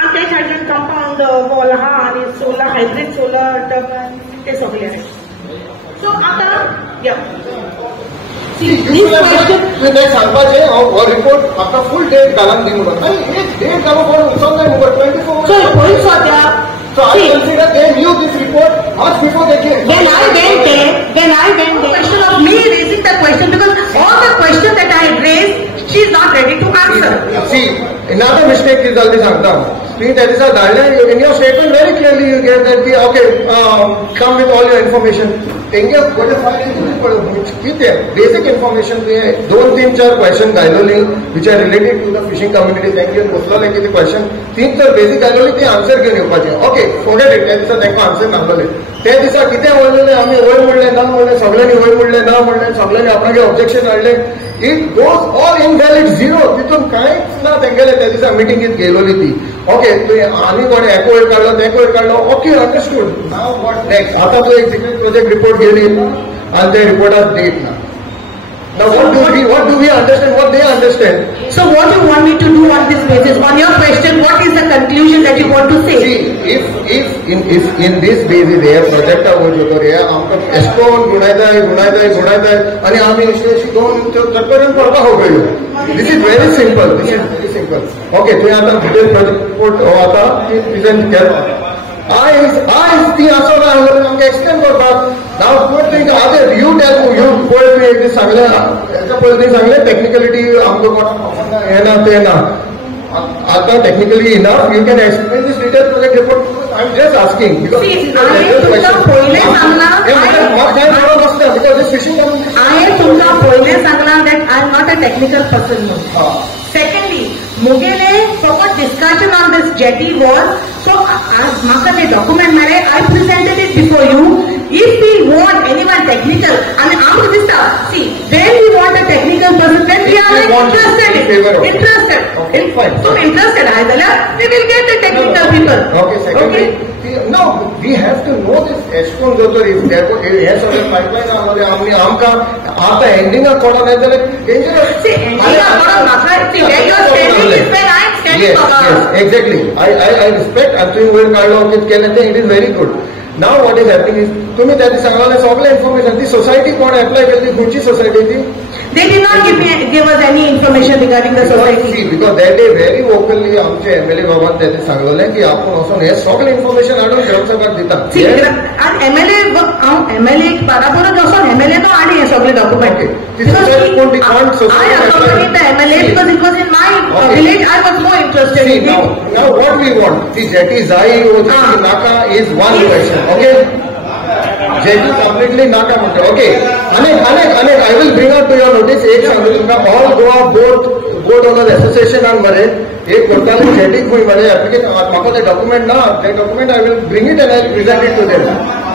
आमच्या सायडीन compound wall आहा आणि solar hybrid solar turbine ते सगळे आहे. So आता yeah. सांगपाचें हो रिपोर्ट म्हाका फूल डेट घालून दी म्हणून आनी एक डेट घालून कोण वचोंक जाय मुगो 24 So पळय सद्या So I consider they knew this report much before they came. When I went there, question of me raising the question because all the questions that I raised, she is not ready to answer. See, another mistake is already Santa. That is in your statement very clearly you get that okay, come with all your information. Basic information don't think question which are related to the fishing community. Thank you. The question. Think the basic answer okay, forget it. That's the answer number. ते दिसा कितें उलयलें आमी वयर म्हणलें ना म्हणलें सगळ्यांनी वयर म्हणलें ना म्हणलें सगळ्यांनी आपणागे ऑब्जेक्शन हाडलें it goes all invalid zero तितून कांयच ना तेंगेलें त्या दिसा मिटिंगेंत गेलोली ती ओके तुवें आनी कोणें एको वयर काडलो तेको वयर काडलो okay understood now what next आतां तूं एक सिक्रेट प्रोजेक्ट रिपोर्ट गेली आनी ते रिपोर्टाक डेट ना Now what do we understand? What they understand? So what you want me to do on this basis? On your question, what is the conclusion that you want to say? See, if in this basis हे project आवड होतो रे आमकां ascon गुणायताय आणि आम्ही अशी दोन चक्करान पडपाक होगळ्यो. This is very simple. Okay, तुम्ही आता डिटेल प्रोजेक्ट रिपोर्ट आता प्रेझेंट केला. I ती असं आमकां एक्सटेंड करतात. Now good thing other you tell me you told me this सांगले याच्या पहिले सांगले टेक्निकलिटी आमकां कोणाक हे ना ते ना आता technically enough you can explain this detailed project report I'm just asking because I तुमका पहिले Sangla because this fishing I तुमका पहिले Sangla that I am not a technical person secondly मुगेले फकत discussion on this jetty was so म्हाका ते document मेळे I presented it before you if we want anyone technical and आमकां दिसता see when we want a technical person then we are interested so interested आय जाल्यार we will get the technical people okay secondly no we have to know this ascon जोतर if हे सगळे pipeline आमले आमकां आता एंडिंगाक कोणा नाही जाल्यार डेंजरस see एंडिंगाक कोणा म्हाका see when you are standing is when I am standing yes exactly I respect and तुम्ही वर काढलो कित केलें ते it is very good now what is happening is तुम्ही त्यांनी सांगले सगळे इन्फॉर्मेशन ती सोसायटी कोण अप्लाय केली खंयची सोसायटी ती they did not give us any information regarding the society see because that day very vocally आमचे एमएलए बाबान त्यांनी सांगले की आपण वचून हे सगळे इन्फॉर्मेशन हाडून ग्रामसभाक दिता and MLA बराबरच वचून MLA नो आणि हे सगळे document because I accompanied the MLA because it was in my village I was more interested in it now what we want the jetty zai naka is one question okay jetty completely naka म्हणतो okay अनेक I will bring out to your notice एक सांगतो तुमका all Goa boat owners association and मरे एक कोर्टाले jetty खंय मरे application म्हाका ते document ना ते document I will bring it and I will present it to them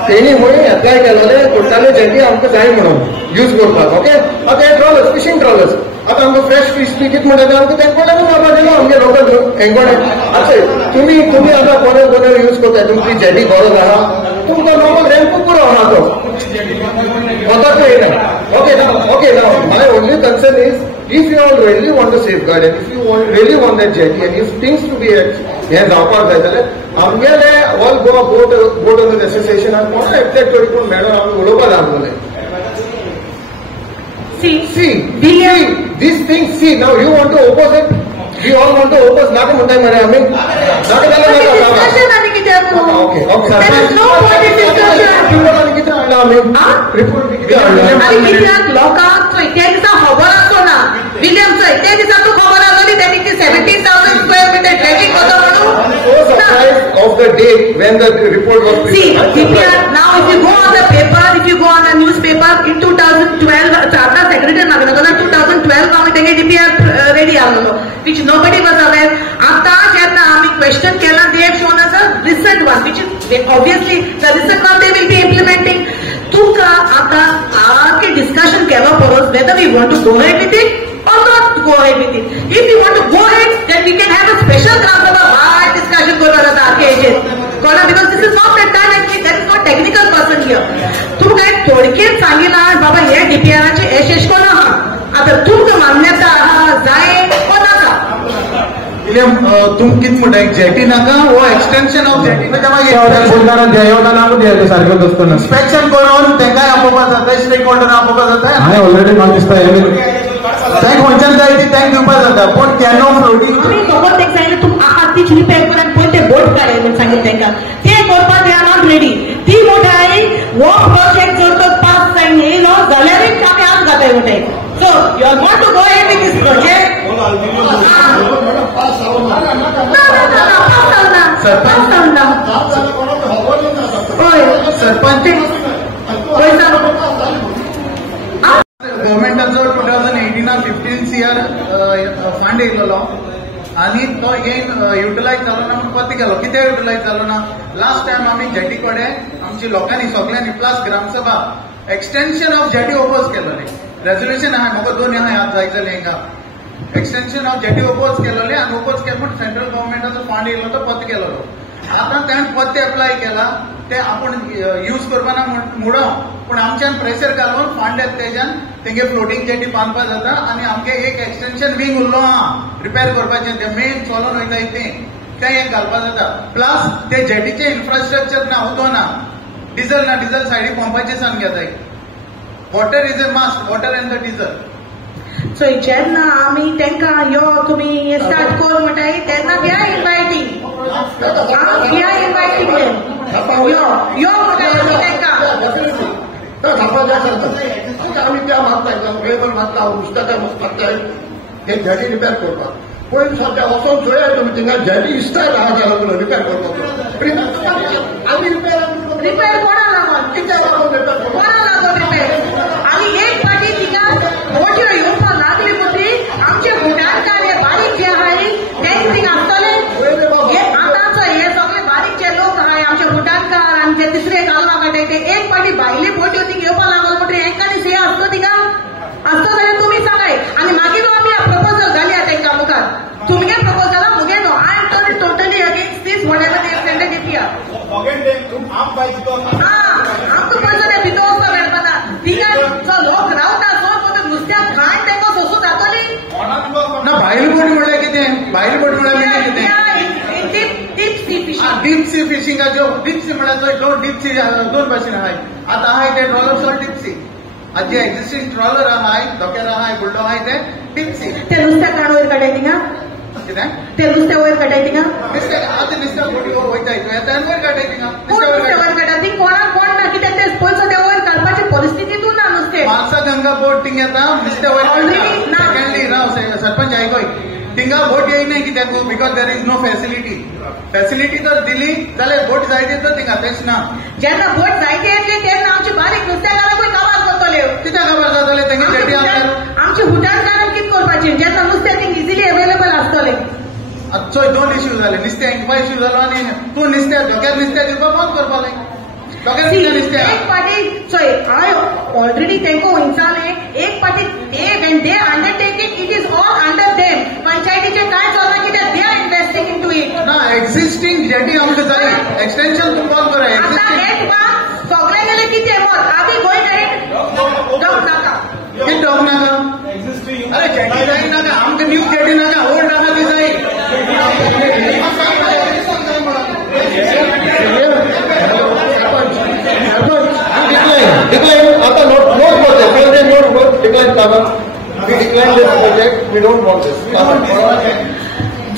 तेणी मुळे अप्लाय केलेले कोर्टाले jetty आमकां जाय म्हणून यूज करपाक ओके आता हे ट्रॉलर्स फिशिंग ट्रॉलर्स आता आमकां फ्रेश फीश टिकीट म्हणटा ते आमकां तेंकोडे मारपा दिलो आमगे लोकल हेंकोडे अच्छा तुम्ही आता कोणे यूज करता तुमची jetty गरज आहा तुमकां नॉर्मल रॅम्पू पुरो आहा तो okay now my only concern is if you all really want to safeguard and if you really want that jetty and if things to be हे जावपाक जाय जाल्यार आमगेले all Goa boat owners association कोण एक्सेप्ट करी पूण मॅडम आमी उलोवपाक लागले see these things see now you want to oppose it we all want to oppose नाका म्हणटाय मरे आमी नाका जाल्यार okay there is no point in discussion कितें हाडला आमी रिपोर्ट कितें हाडला आणि कित्याक लोकांक त्या दिसा खबर आसतो ना विलियमचो त्या दिसा तूं खबर आसली त्यांनी ती 17,000 स्क्वेअर मीटर ड्रेजिंग होतो म्हणून of the day when the report was presented. See, now if you go on the paper, if you go on a newspaper in 2012, Chata Secretary Naganagana 2012 आम्ही तेगे DPR ready Alo, which nobody was aware. आता जेन्ना आम्ही question केला, they have shown us a recent one, which is obviously the recent one they will be implementing. तुमका आता आके discussion केला परोस whether we want to go ahead with it or not go ahead with it. If you want to go ahead, then we can have a special Gram Sabha discussion करवाना था आके agent. Because this is not the time and there is no technical person here. तुम काय थोडक्यात सांगितला बाबा हे DPRचे एशेश कोण आहा आता तुमका मान्यता आहा जाय कोणाका तुम कित म्हणटा जेटी नाका वो एक्सटेंशन ऑफ जेटी बुडकारान देवता नामू द्यायचं सारखं दसतं ना इन्स्पेक्शन करून तेंकाय आपोवपाक जाता स्टेक होल्डरांक आपोवपाक जाता हांवें ऑलरेडी म्हाका दिसता तेंक खंयच्यान जाय ती तेंक दिवपाक जाता पूण कॅनो फ्लोटिंग सोबत तेंक सांगितलं तूं आहात तीच रिपेअर कर आणि पळय ते बोट काडय म्हणून सांगितलं तेंका ते करपाक दे आर नॉट रेडी ती मोठाय वो प्रोजेक्ट जर तो पास जावन येयलो जाल्यारच आमी आज जाताय मोठाय so you are not to go ahead with this project sarpanch गव्हर्मेंटाचो 2018-15 CR फंड येयलो आणि तो युटिलायज जालो ना म्हणून पत्ती गेलो कित्याक युटिलायज जालो ना लास्ट टाइम आमी जेटी कडेन आमची लोकांनी सगळ्यांनी plus gram sabha extension of jetty oppose केलोले रेजोल्युशन आहा म्हाका दोन आहा आज जायतले हिंगा एक्सटेंशन ऑफ जेटी ओपोज केलोले आणि ओपोज केलो म्हणून सेंट्रल गव्हर्मेंटाचो फंड येयलो तो पत्तो केलो आता त्यान पत्ते अप्लाय केला ते आपण यूज करपाना मुडो पूण आमच्यान प्रेशर घालून फंड येता तेज्यान तेंगे फ्लोटिंग जेटी बांदपा जाता आणि आमगे एक एक्सटेंशन विंग उरलो आहा रिपेअर करपाचें ते मेन चलोन वयताय तें एक घालपा जाता प्लस ते जेटीचे इन्फ्रास्ट्रक्चर ना उदो ना डिझल सायडीक पंपाचे सान घेताय water is a must water and the diesel so जेन्ना आमी तेंका यो तुमी स्टार्ट कर म्हणटाय तेन्ना वी आर इन्वायटींग यो म्हणटाय आमी तेंका आमी त्या मागता उस्ताकार मागताय हे जेटी रिपेअर करपाक पयलीं सध्या वचोन चोया तुमी थिंगा जेटी इस्तार आहा जाल्यार रिपेअर करपाक आमी रिपेअर कोणा लागून कित्याक लागून रिपेअर कोणा लागून रिपेअर आमी एक फाटी थिंगा मोठ्यो येवपाक लागली म्हणटी आमचे भुटानकार हे बारीक जे आहाय ते थिंगा आसतले आतांचो हे सगळे बारीक जे लोक आहाय आमचे भुटानकार आनी जे तिसरे कालवा काटाय ते एक फाटी भायली बोट्यो थिंगा येवपाक लागल म्हणटी हेंकांनी से आसतो थिंगा आसतो जाल्यार तुमी सांगाय आनी मागीर आमी प्रपोजल घालया तेंका मुखार तुमगे प्रपोजला मुगे no I am totally against this whatever they sended it here आमकां पयसो ते भितर वचपाक मेळपाना थिंगा जो लोक रावता तो नुस्त्याक घाण तेंका सोसूं जातली ना भायली बोट म्हणल्यार कितें भायली बोट म्हणल्यार डीप सी फिशिंगाच्यो डीप सी म्हणल्यार डीप सी दोन भाशेन आहाय आतां आहाय ते ट्रॉलर सॉल डीप सी आज जे एक्झिस्टिंग ट्रॉलर आहाय धोक्यार आहाय बुड्डो आहाय ते डीप सी ते नुस्त्याक घाण वयर काडाय थिंगा कितें ते नुस्तें वयर काडाय थिंगा नुस्त्याक बोटी वयताय येता वयर काडाय थिंगा नुस्तें वयर काडटा ती कोणाक कोण ना कित्याक ते पयसो ते वयर काडपाची परिस्थितीतून ना नुस्तें म्हापसा गंगा बोट थिंगा येता नुस्तें वयर सेकंडली राव सरपंच आयकय थिंगा बोट येयनाय कित्याक because there is no facility जर दिली जाल्यार बोट जायत येता थिंगा तेच ना जेन्ना बोट जायते येतले तेन्ना आमची बारीक नुस्तेकारांकूय काबार करतले कित्याक खबर जातले तेंगे जेटी आमची हुटारकारांक कितें करपाचें जेन्ना नुस्तें थिंग इजिली अवेलेबल आसतलें चोय दोन इश्यू जाले नुस्तें एकपा इश्यू जालो आनी तूं नुस्त्या धोक्यार नुस्तें दिवपाक बंद करपा लाय एक पाटी चोय हांवें ऑलरेडी तेंका विचारलें एक पाटी when they undertake it is all under them पंचायतीचें कांय चलना कित्याक they are investing into it ना एक्झिस्टिंग जेटी आमकां जाय एक्सटेंशन तूं बंद करा एक्झिस्टिंग सगळे गेले कितें मत आमी गोंय डायरेक्ट डॉक नाका कितें डॉक नाका अरे जेटी जाय नाका आमकां न्यू जेटी नाका ओल्ड नाका ती जाय Decline. आता not project. When they not decline carbon, we decline this project. We don't want this.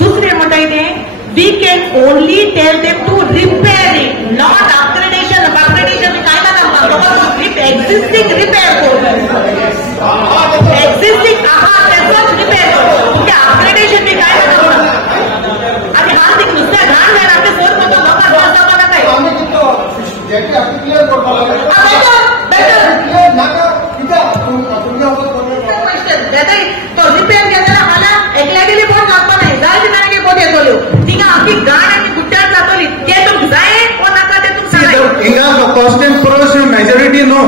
दुसरे म्हणटाय तें we can only tell them to repair it, not upgradation. Upgradation काय ना existing repair करू. Existing आहा त्याचंच repair करू. त्या upgradation बी काय ना आणि मानसिक नुसत्या घाण घाण आपले सोड करतो लोकांना वाचवता ना काय जेटी आपण क्लिअर करतो तो रिपेअर केलेला मला एकल्या गेली बोट लागता नाही जायची तारखे बोट येतलो तिका आमची गाण आणि गुट्ट्यात जातली ते तुम जाय ओ नाका ते तुम सांगाय हिंगा cost and pros majority no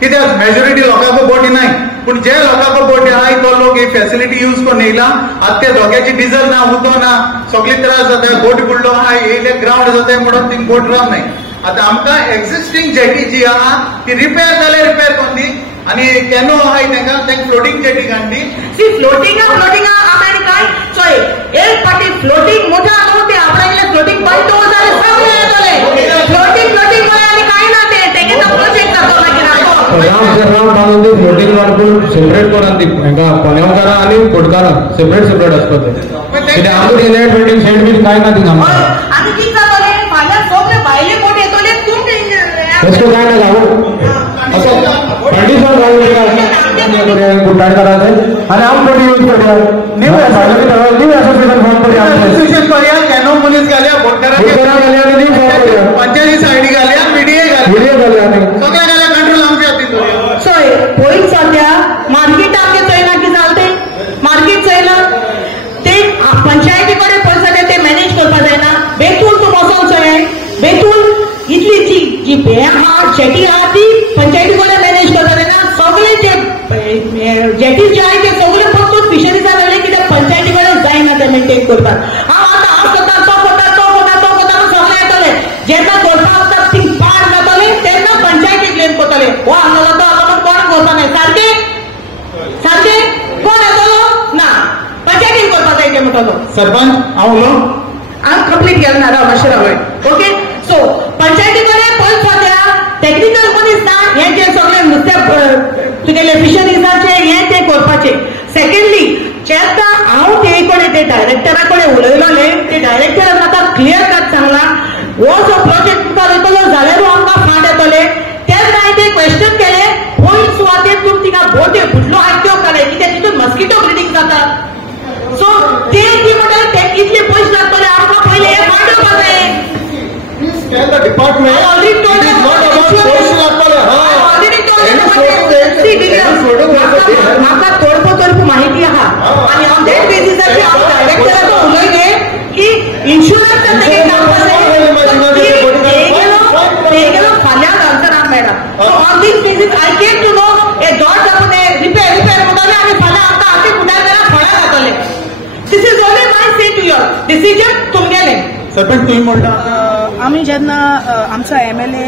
कित्याक मेजॉरिटी लोकांको बोटी नाय पूण जे लोकांको बोटी आहाय तो लोक ही फॅसिलिटी यूज करून येयला आतां ते धोक्याची डिझल ना उदो ना सगळे त्रास जाता बोट बुडलो आहाय येयले ग्राउंड जाताय म्हणून ती बोट राव नाही आता आमकां एक्झिस्टिंग जेटी जी आहा ती रिपेअर जाल्यार रिपेअर करून दी आणि केनो आहाय तांकां फ्लोटिंग जेटी घालून दी सी फ्लोटिंग आमेरिका चोय एक पाटी सेपरेट करून हांकां पोनेवकारां आनी बोडकारां सेपरेट आसपाक जाय आमकां नेट बिल्डींग शेड बीन कांय ना थिंगा आनी कितें जातलें फाल्यां सगळे भायले कोण येतले तुमचे तेशको काय ना जावं कंडिशन घालून कुट्टाडकाराचे आनी आम कोणी यूज करया न्यू एसोसिएशन फॉर्म करया एसोसिएशन करया कॅनो पुलीस घालया बोडकारा पंचायती सायडी घालया मीडिया घालया सगळ्या घालया कंट्रोल आमच्या हातीन सोय पयलीं सद्या मार्केटाक चोयना कितें जालें तें मार्केट चोयना ते पंचायती कडेन पळय सद्या ते मॅनेज करपा जायना बेतूल तूं वचोंक जाय बेतूल इतली जी हे आहा जेटी आहा ती पंचायती कडेन मॅनेज करपा जायना सगळे जे जेटी जे आहाय ते सगळे फक्त फिशरीजा जाले कित्याक पंचायती कडेन जायना ते मेंटेन करपाक हांव करता तो करता सगळे येतले जेन्ना करपा आसता ती पाड जातली तेन्ना पंचायती ब्लेम करतले हो आमलो तो आमकां कोण करपा नाही सारके कोण येतलो ना पंचायतीन करपा जाय ते म्हणटलो सरपंच हांव कंप्लीट केलें ना राव मातशें राव ओके सो पंचायती कडेन पळय सद्या टेक्निकल मनीस ना हें जें सगळें नुस्तें तुगेले फिशरीजाचे हें तें करपाचें सेकंडली जेन्ना हांव ते कडेन ते डायरेक्टरा कडेन उलयलोले ते डायरेक्टरान म्हाका क्लियर कट सांगला हो जो प्रोजेक्ट तुका येतलो जाल्यार आमकां फांड येतले तेन्ना हांवें ते क्वेश्चन केले पयलीं सुवातेर तुमी थिंगा बोटे बुडलो आहाय त्यो काडले कित्याक तितून मस्किटो ब्रिडींग जाता सो ते म्हणटा ते कितले पयशे लागतले आमकां पयले हे फांड येवपा जाय Tell the department I already told it is you not about social appeal. I already told you म्हाका तोडपो माहिती आहा आणि ऑन दॅट बेसिसाचेर हांव डायरेक्टराक उलयले की इन्शुरन्स ते गेलो फाल्यां नंतर मेळटा so on this basis I came to know a George जावन रिपेर म्हणटाले आनी फाल्यां आमकां आमी फुडारकारां फळां जातले this is only my say to your decision तुमगेले सरपंच तुम्ही म्हणटा आम्ही जेन्ना आमचो MLA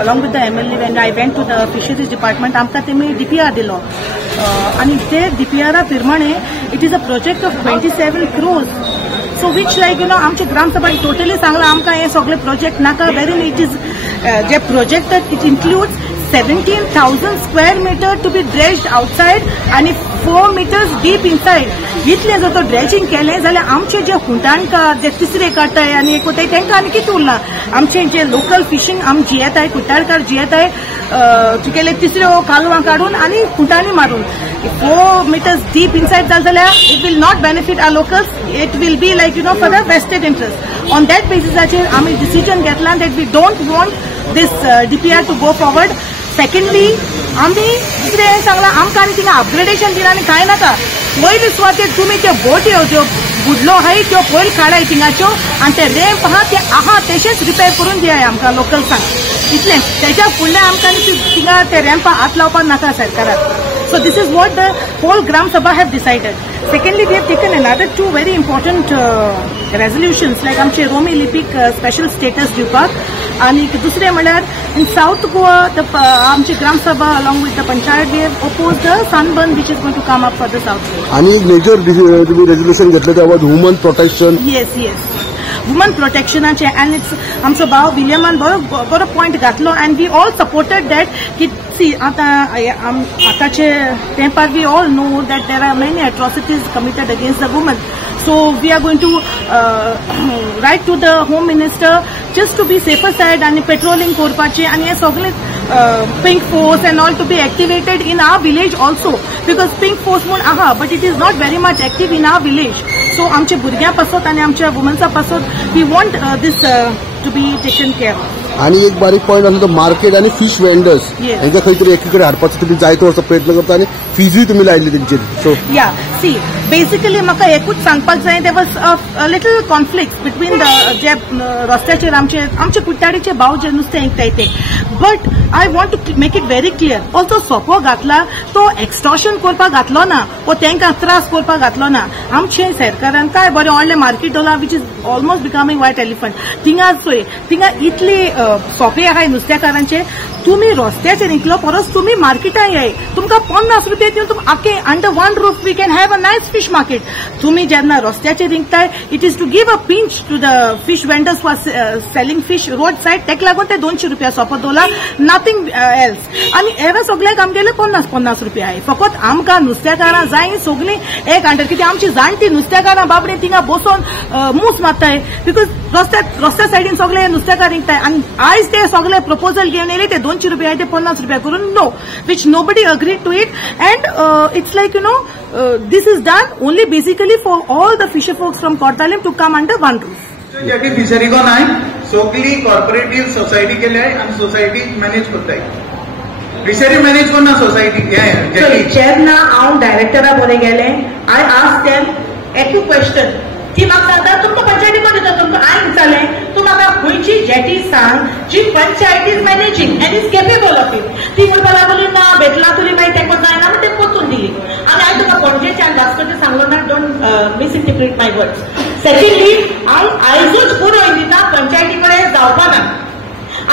along with the MLA when I went to the fisheries department आमकां तेमी DPR दिलो आनी ते DPR प्रमाणे it is a project of 27 crores so which like आमचे ग्रामसभा टोटली सांगला आमकां हे सगळे प्रोजेक्ट नाका वेरीन इट इज जे project it includes 17,000 square meter to be dredged outside and 4 meters deep inside इतले जर तो ड्रेजिंग केले जाल्यार आमचे जे हुंटाणकार जे तिसरे काडटाय आनी एकवटाय तांकां आनी कितें उरना आमचे जे लोकल फिशींग आम जियेताय कुट्टाडकार जियेताय तुगेले तिसऱ्यो कालवां काडून आनी हुंटाणी मारून 4 meters deep inside जाल्यार it will not benefit our locals it will be like for the vested interest on that बेसिसाचेर आमी डिसिजन घेतला that we don't want this DPR to go forward secondly आमी दुसरें सांगलां आमकां आनी थिंगा अपग्रेडेशन दिना आनी कांय नाका पयलीं सुवातेर तुमी त्यो बोटी ज्यो बुडलो आहाय त्यो पयलीं काडाय थिंगाच्यो आनी ते रॅम्प आहा ते आहा तशेंच रिपेर करून दियाय आमकां लोकल्सांक इतलें तेच्या फुडलें आमकां थिंगा ते रॅम्पा हात लावपाक नाका सरकाराक So this is what the whole Gram Sabha have decided. Secondly, we have taken another two very important resolutions like आमचे रोमी लिपीक special status दिवपाक आणि दुसरे म्हणल्यार in South Goa the आमचे Gram Sabha along with the Panchayat we have opposed the sunburn which is going to come up for the South Goa. आणि एक major resolution घेतलं त्या was women protection. Yes. Woman प्रोटेक्शनाचे and it's आमचो भाव विलियमान बरो पॉयंट घातलो and we all supported that की सी आतांचे तेंपार we all know that there are many atrocities committed against the woman so we are going to write to the home minister just to be safer side आनी patrolling करपाचें आनी हे सगळे pink force and all to be activated in our village also because pink force म्हूण आहा but it is not very much active in our village so आमचे भुरग्यां पासत आनी आमच्या वुमन्सा पासत we want this to be taken care आणि एक बारीक पॉयंट आसा तो मार्केट आणि फिश वेंडर्स हांकां खंय तरी एकीकडे हाडपाचो तुमी जायतो वर्सां प्रयत्न करता आनी फिजूय तुमी लायली तेंचेर सो या सी बेसिकली म्हाका एकूच सांगपाक जाय there was little conflict between the जे रस्त्याचेर आमचे कुट्टाडीचे भाव जे नुस्तें विकताय ते but I want to make it very clear also सोपो घातला तो एक्स्टॉर्शन करपाक घातलो ना वो तांकां त्रास करपाक घातलो ना आमचे सरकारान काय बरें व्हडलें मार्केट दवरला which is almost becoming white elephant थिंगा इतली सोंपे आहाय नुस्तेकारांचे तुम्ही रस्त्याचेर निकलो परस तुम्ही मार्केटां येय तुमकां 50 रुपया दिवन तुम आखे under one roof we can have a nice fish market तुम्ही जेन्ना रस्त्याचेर निघताय it is to give a pinch to the fish vendors for selling fish road side तेका लागून ते 200 रुपया सोंपो दवरला नथिंग एल्स आनी हेर सगळ्याक आमगेले 50 रुपया आहाय फकत आमकां नुस्तेकारां जाय सगळीं एक अंडर कित्याक आमची जाणटी नुस्तेकारां बाबडे थिंगा बसून मूस मारताय बिकॉज रस्त्या सायडीन सगळे नुस्तेकार निघताय आनी आयज ते सगळे प्रपोजल घेवन येयले ते 200 रुपया ते 50 रुपया करून no which nobody agreed to it and it's like you know this is done only basically for all the fisher folks from Cortalim to come under one roof jetty fishery को नाय सगळी कॉर्पोरेटिव्ह सोसायटी केल्या आणि society manage करताय fishery manage करना society जेन्ना हांव डायरेक्टरा बरे गेले आय आस्क देम एकू क्वेश्चन ती म्हाका सांगता तुमकां पंचायती कोण दिता तुमकां हांवें विचारलें तूं म्हाका खंयची जेटी सांग जी panchayat is managing and is capable of it ती म्हणपाक लागली ना बेतलातुरी मागीर तेका जायना म्हणून ते पोचून दिली आनी हांवें तुका पणजेचे आनी वास्कोचे सांगलो ना डोंट मिसइंटरप्रीट माय वर्ड्स सेकंडली हांव आयजूच पुरो दिता पंचायती कडेन जावपाना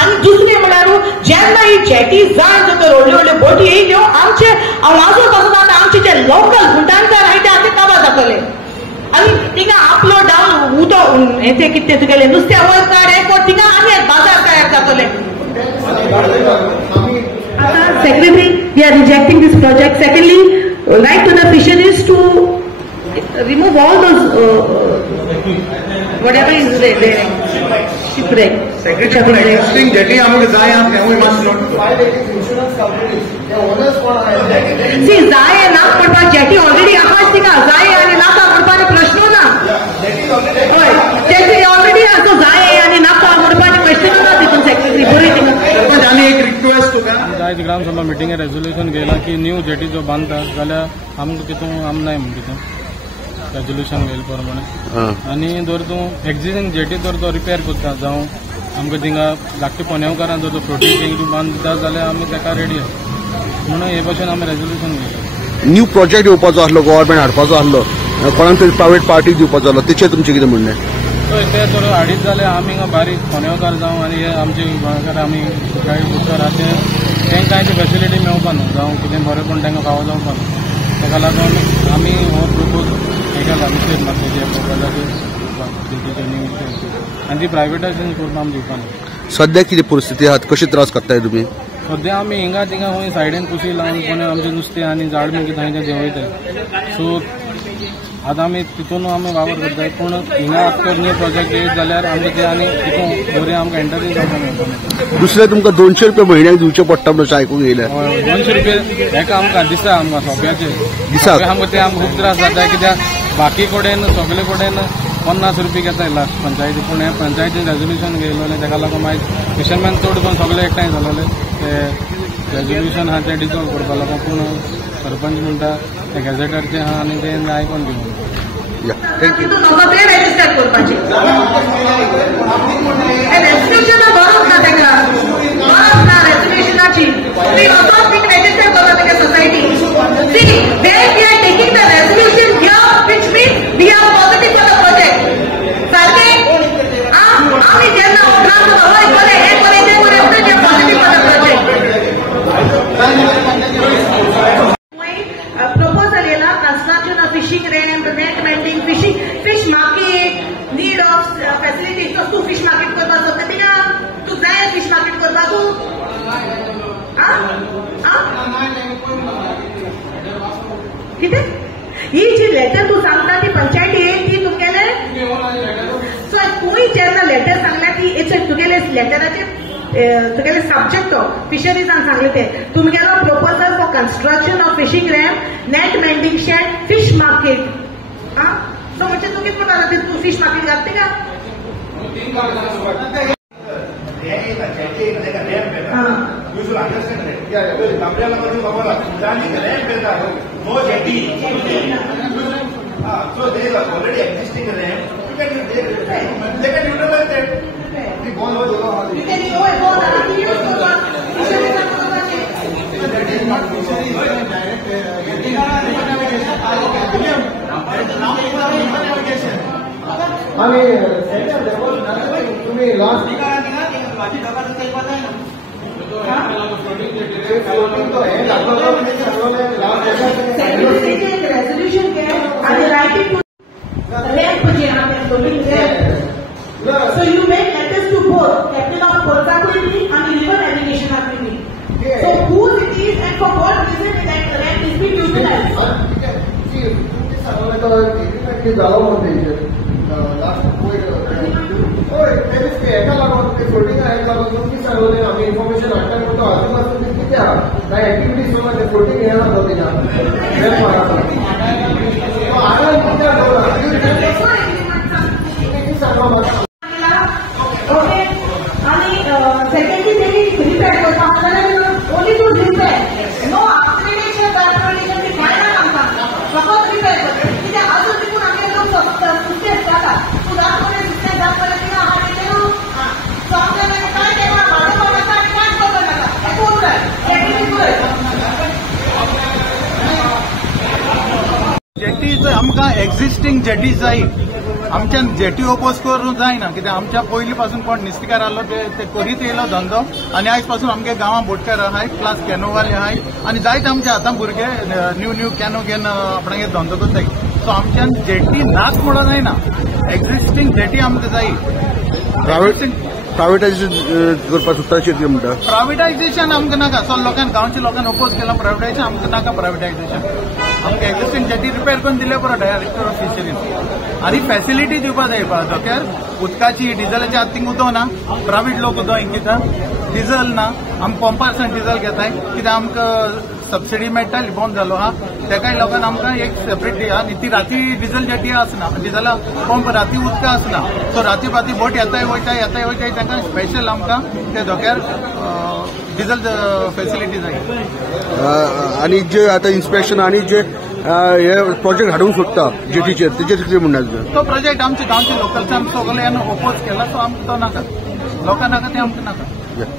आनी दुसरी म्हळ्यार जेन्ना ही जेटी जाय जो व्हडल्यो व्हडल्यो बोटी येयल्यो आमचे हांव कसो जाता आमचे जे लोकल गुंडांकार आहाय ते आतां काबार जातले आनी थिंगा आपलो डावन उदो हेचे कितें तुगेलें नुस्तें वयर काड हें कोण थिंगा आनी एक बाजार तयार जातले secretary we are rejecting this project secondly write to the fisheries to remove all those whatever is there shipwreck existing jetty आमकां जाय आसा we must not insurance company the owners कोण आहाय see जाय ना म्हणपाक जेटी ऑलरेडी आहा थिंगा जाय आनी नाका म्हणपाक प्रश्न ना हय जेटी ऑलरेडी आसा तो जाय आनी नाका म्हणपाक क्वेश्चन ना तितून सेक्रेटरी बरी थिंगा आनी एक रिक्वेस्ट तुका आयज ग्रामसभा मिटिंगेर रेजोल्युशन घेयला की न्यू जेटी जो बांदता जाल्यार आमकां तितून आम नाय म्हण तितून रेजोल्युशन घेयले प्रमाणे आनी जर तूं एक्झिस्टिंग जेटी जर तो रिपेर करता जावं आमकां थिंगा धाकटे पोनेवकारां जर तो फ्लोटींग जेटी बांद दिता जाल्यार आमी तेका रेडी आसा म्हणून हे भशेन आमी रेजोल्युशन घेयलें न्यू प्रोजेक्ट येवपाचो आसलो गव्हर्मेंट हाडपाचो आसलो कोणाक तरी प्रायवेट पार्टीक दिवपाचो आसलो तेचेर तुमचें कितें म्हणणें ते जर हाडीत जाल्यार आमी हिंगा बारीक पोनेवकार जावं आनी हे आमचे गोंयकार आमी गाडी बुकर आहा तेंकां कांय फेसिलिटी मेळपा न्हू जावं कितें बरेंपण तांकां फावो जावपा न्हू तेका लागून आमी हो प्रपोज हे केला निशेध मारता आनी ती प्रायवेटायजेशन करून आमी दिवपा न्हू सध्या कितें परिस्थिती आहा कशे त्रास काडटाय तुमी सध्या आमी हिंगा थिंगा खंय सायडीन कुशी लावन कोणी आमचें नुस्तें आनी झाड बी कितें थंय देंवयताय सो आतां आमी तितून आमी वावर करताय पूण हिंगा आफ्टर न्यू प्रोजेक्ट येयत जाल्यार आमी ते आनी तितून बरें आमकां एंटरी जावपाक मेळटा दुसरें तुमकां 200 रुपया म्हयन्याक दिवचे पडटा म्हणून आयकूंक येयलें 200 रुपया हेका आमकां दिसा आमकां सोप्याचे दिसाक आमकां ते आमकां खूब त्रास जाता कित्याक बाकी कडेन सगळे कडेन 50 रुपया घेताय लास्ट पंचायती पूण हे पंचायतीन रेजोल्युशन घेयलोलें तेका लागून मागीर फिशरमॅन चड करून सगळे एकठांय जालोले ते रेजोल्युशन आहा तें डिसॉल्व करपा लागून पूण सरपंच म्हणटा ते गॅझेटारचें आहा आनी तें आयकोन दिवं थँक्यू ते रेजिस्टर करपाचें रेजोल्युशनां गरज ना तेका गरज ना रेजोल्युशनाची वी नॉट बीन रेजिस्टर करता तेका society see when we are taking the resolution here which means we are positive for the project सारकें आमी जेन्ना ग्राम हय बरें हे बरें ते बरें we are positive for the project proposal येला construction of fishing ramp net mending fishing fish market need of facilities तो तू fish market करपा सोदता थिंगा तू जाय fish market करपा तू कितें ही जी लेटर तू सांगता ती पंचायती येयन ती तुगेले सो तुवें जेन्ना लेटर सांगल्या ती तुगेले लेटराचेर तुगेले सब्जेक्ट तो फिशरीजान सांगले ते तुमगेलो proposal for construction of fishing ramp net mending shed fish market so म्हणजे तू कितें म्हणटा तू फिश मार्केट घालते का So there is already existing ramp. You can they can utilize that. The ball was over. You can use that is not fishery direct getting now irrigation. आम्ही तुम्ही last resolution के आणि writing to rent म्हणजे so you make letters to both captain of port authority and river navigation authority. So who it is and for what reason that rent is being utilized? आम्ही information हाडटा तो आजूबाजू किती आहा काय activities सोबत फोर्टिंग येणार होते ना ओके आणि सेकंडली त्यांनी रिपेअर करता only to repair no upgradation transformation बी काय ना काम फक्त रिपेअर करते कित्याक अजून तिकून आमचे लोक सिस्टम जाता तू दाखवणे सिस्टम दाखवणे की हा तेलो सो आपल्याला काय तेव्हा माझं बोलायचं आणि काय करू नका हे कोण आहे जेटीज आमकां एक्झिस्टिंग जेटी जाय आमच्या जेटी ओपोज करूंक जायना कित्याक आमच्या पयलीं पासून कोण नुस्तेकार आहलो ते करीत येयलो धंदो आनी आयज पासून आमगे गांवां बोटकार आहाय प्लस कॅनोवाले आहाय आनी जायते आमचे आतां भुरगे न्यू कॅनो घेवन आपणागे धंदो करताय सो आमच्यान जेटी नाच म्हणून जायना एक्झिस्टिंग जेटी आमकां जाय प्रायवेटायझेशन करपाक सुद्दां शेती म्हणटा प्रायवेटायझेशन आमकां नाका सो लोकांनी गांवच्या लोकांनी ओपोज केलां प्रायवेटायझेशन आमकां नाका प्रायवेटायझेशन आमकां एक्झिस्टिंग जेटी रिपेअर करून दिले बरो डायरेक्टर ऑफ फिशरीज आनी फॅसिलिटी दिवपाक जाय धोक्यार उदकाची डिझलाची आतां थिंग उदो ना प्रायवेट लोक उदो इंकिता डिझल ना आमी पंपारसान डिझल घेताय कित्याक आमकां सबसिडी मेळटाली बंद जालो हा तेकाय लोकांनी आमकां एक सेपरेट दिया आनी ती राती डिझल जेटी आसना डिझला पंप राती उदका आसना सो राती पाती बोट येताय वयताय तांकां स्पेशल आमकां ते धोक्यार डिझल फॅसिलिटी जाय आणि जे आता इन्स्पेक्शन आणि जे हे प्रोजेक्ट हाडूंक सोदता जेटीचेर तेजेर कितें म्हणटा तो प्रोजेक्ट आमचे गांवचे लोकलच्यान सगळ्यांनी ओपोज केला सो आमकां तो नाका लोकां नाका ते आमकां नाका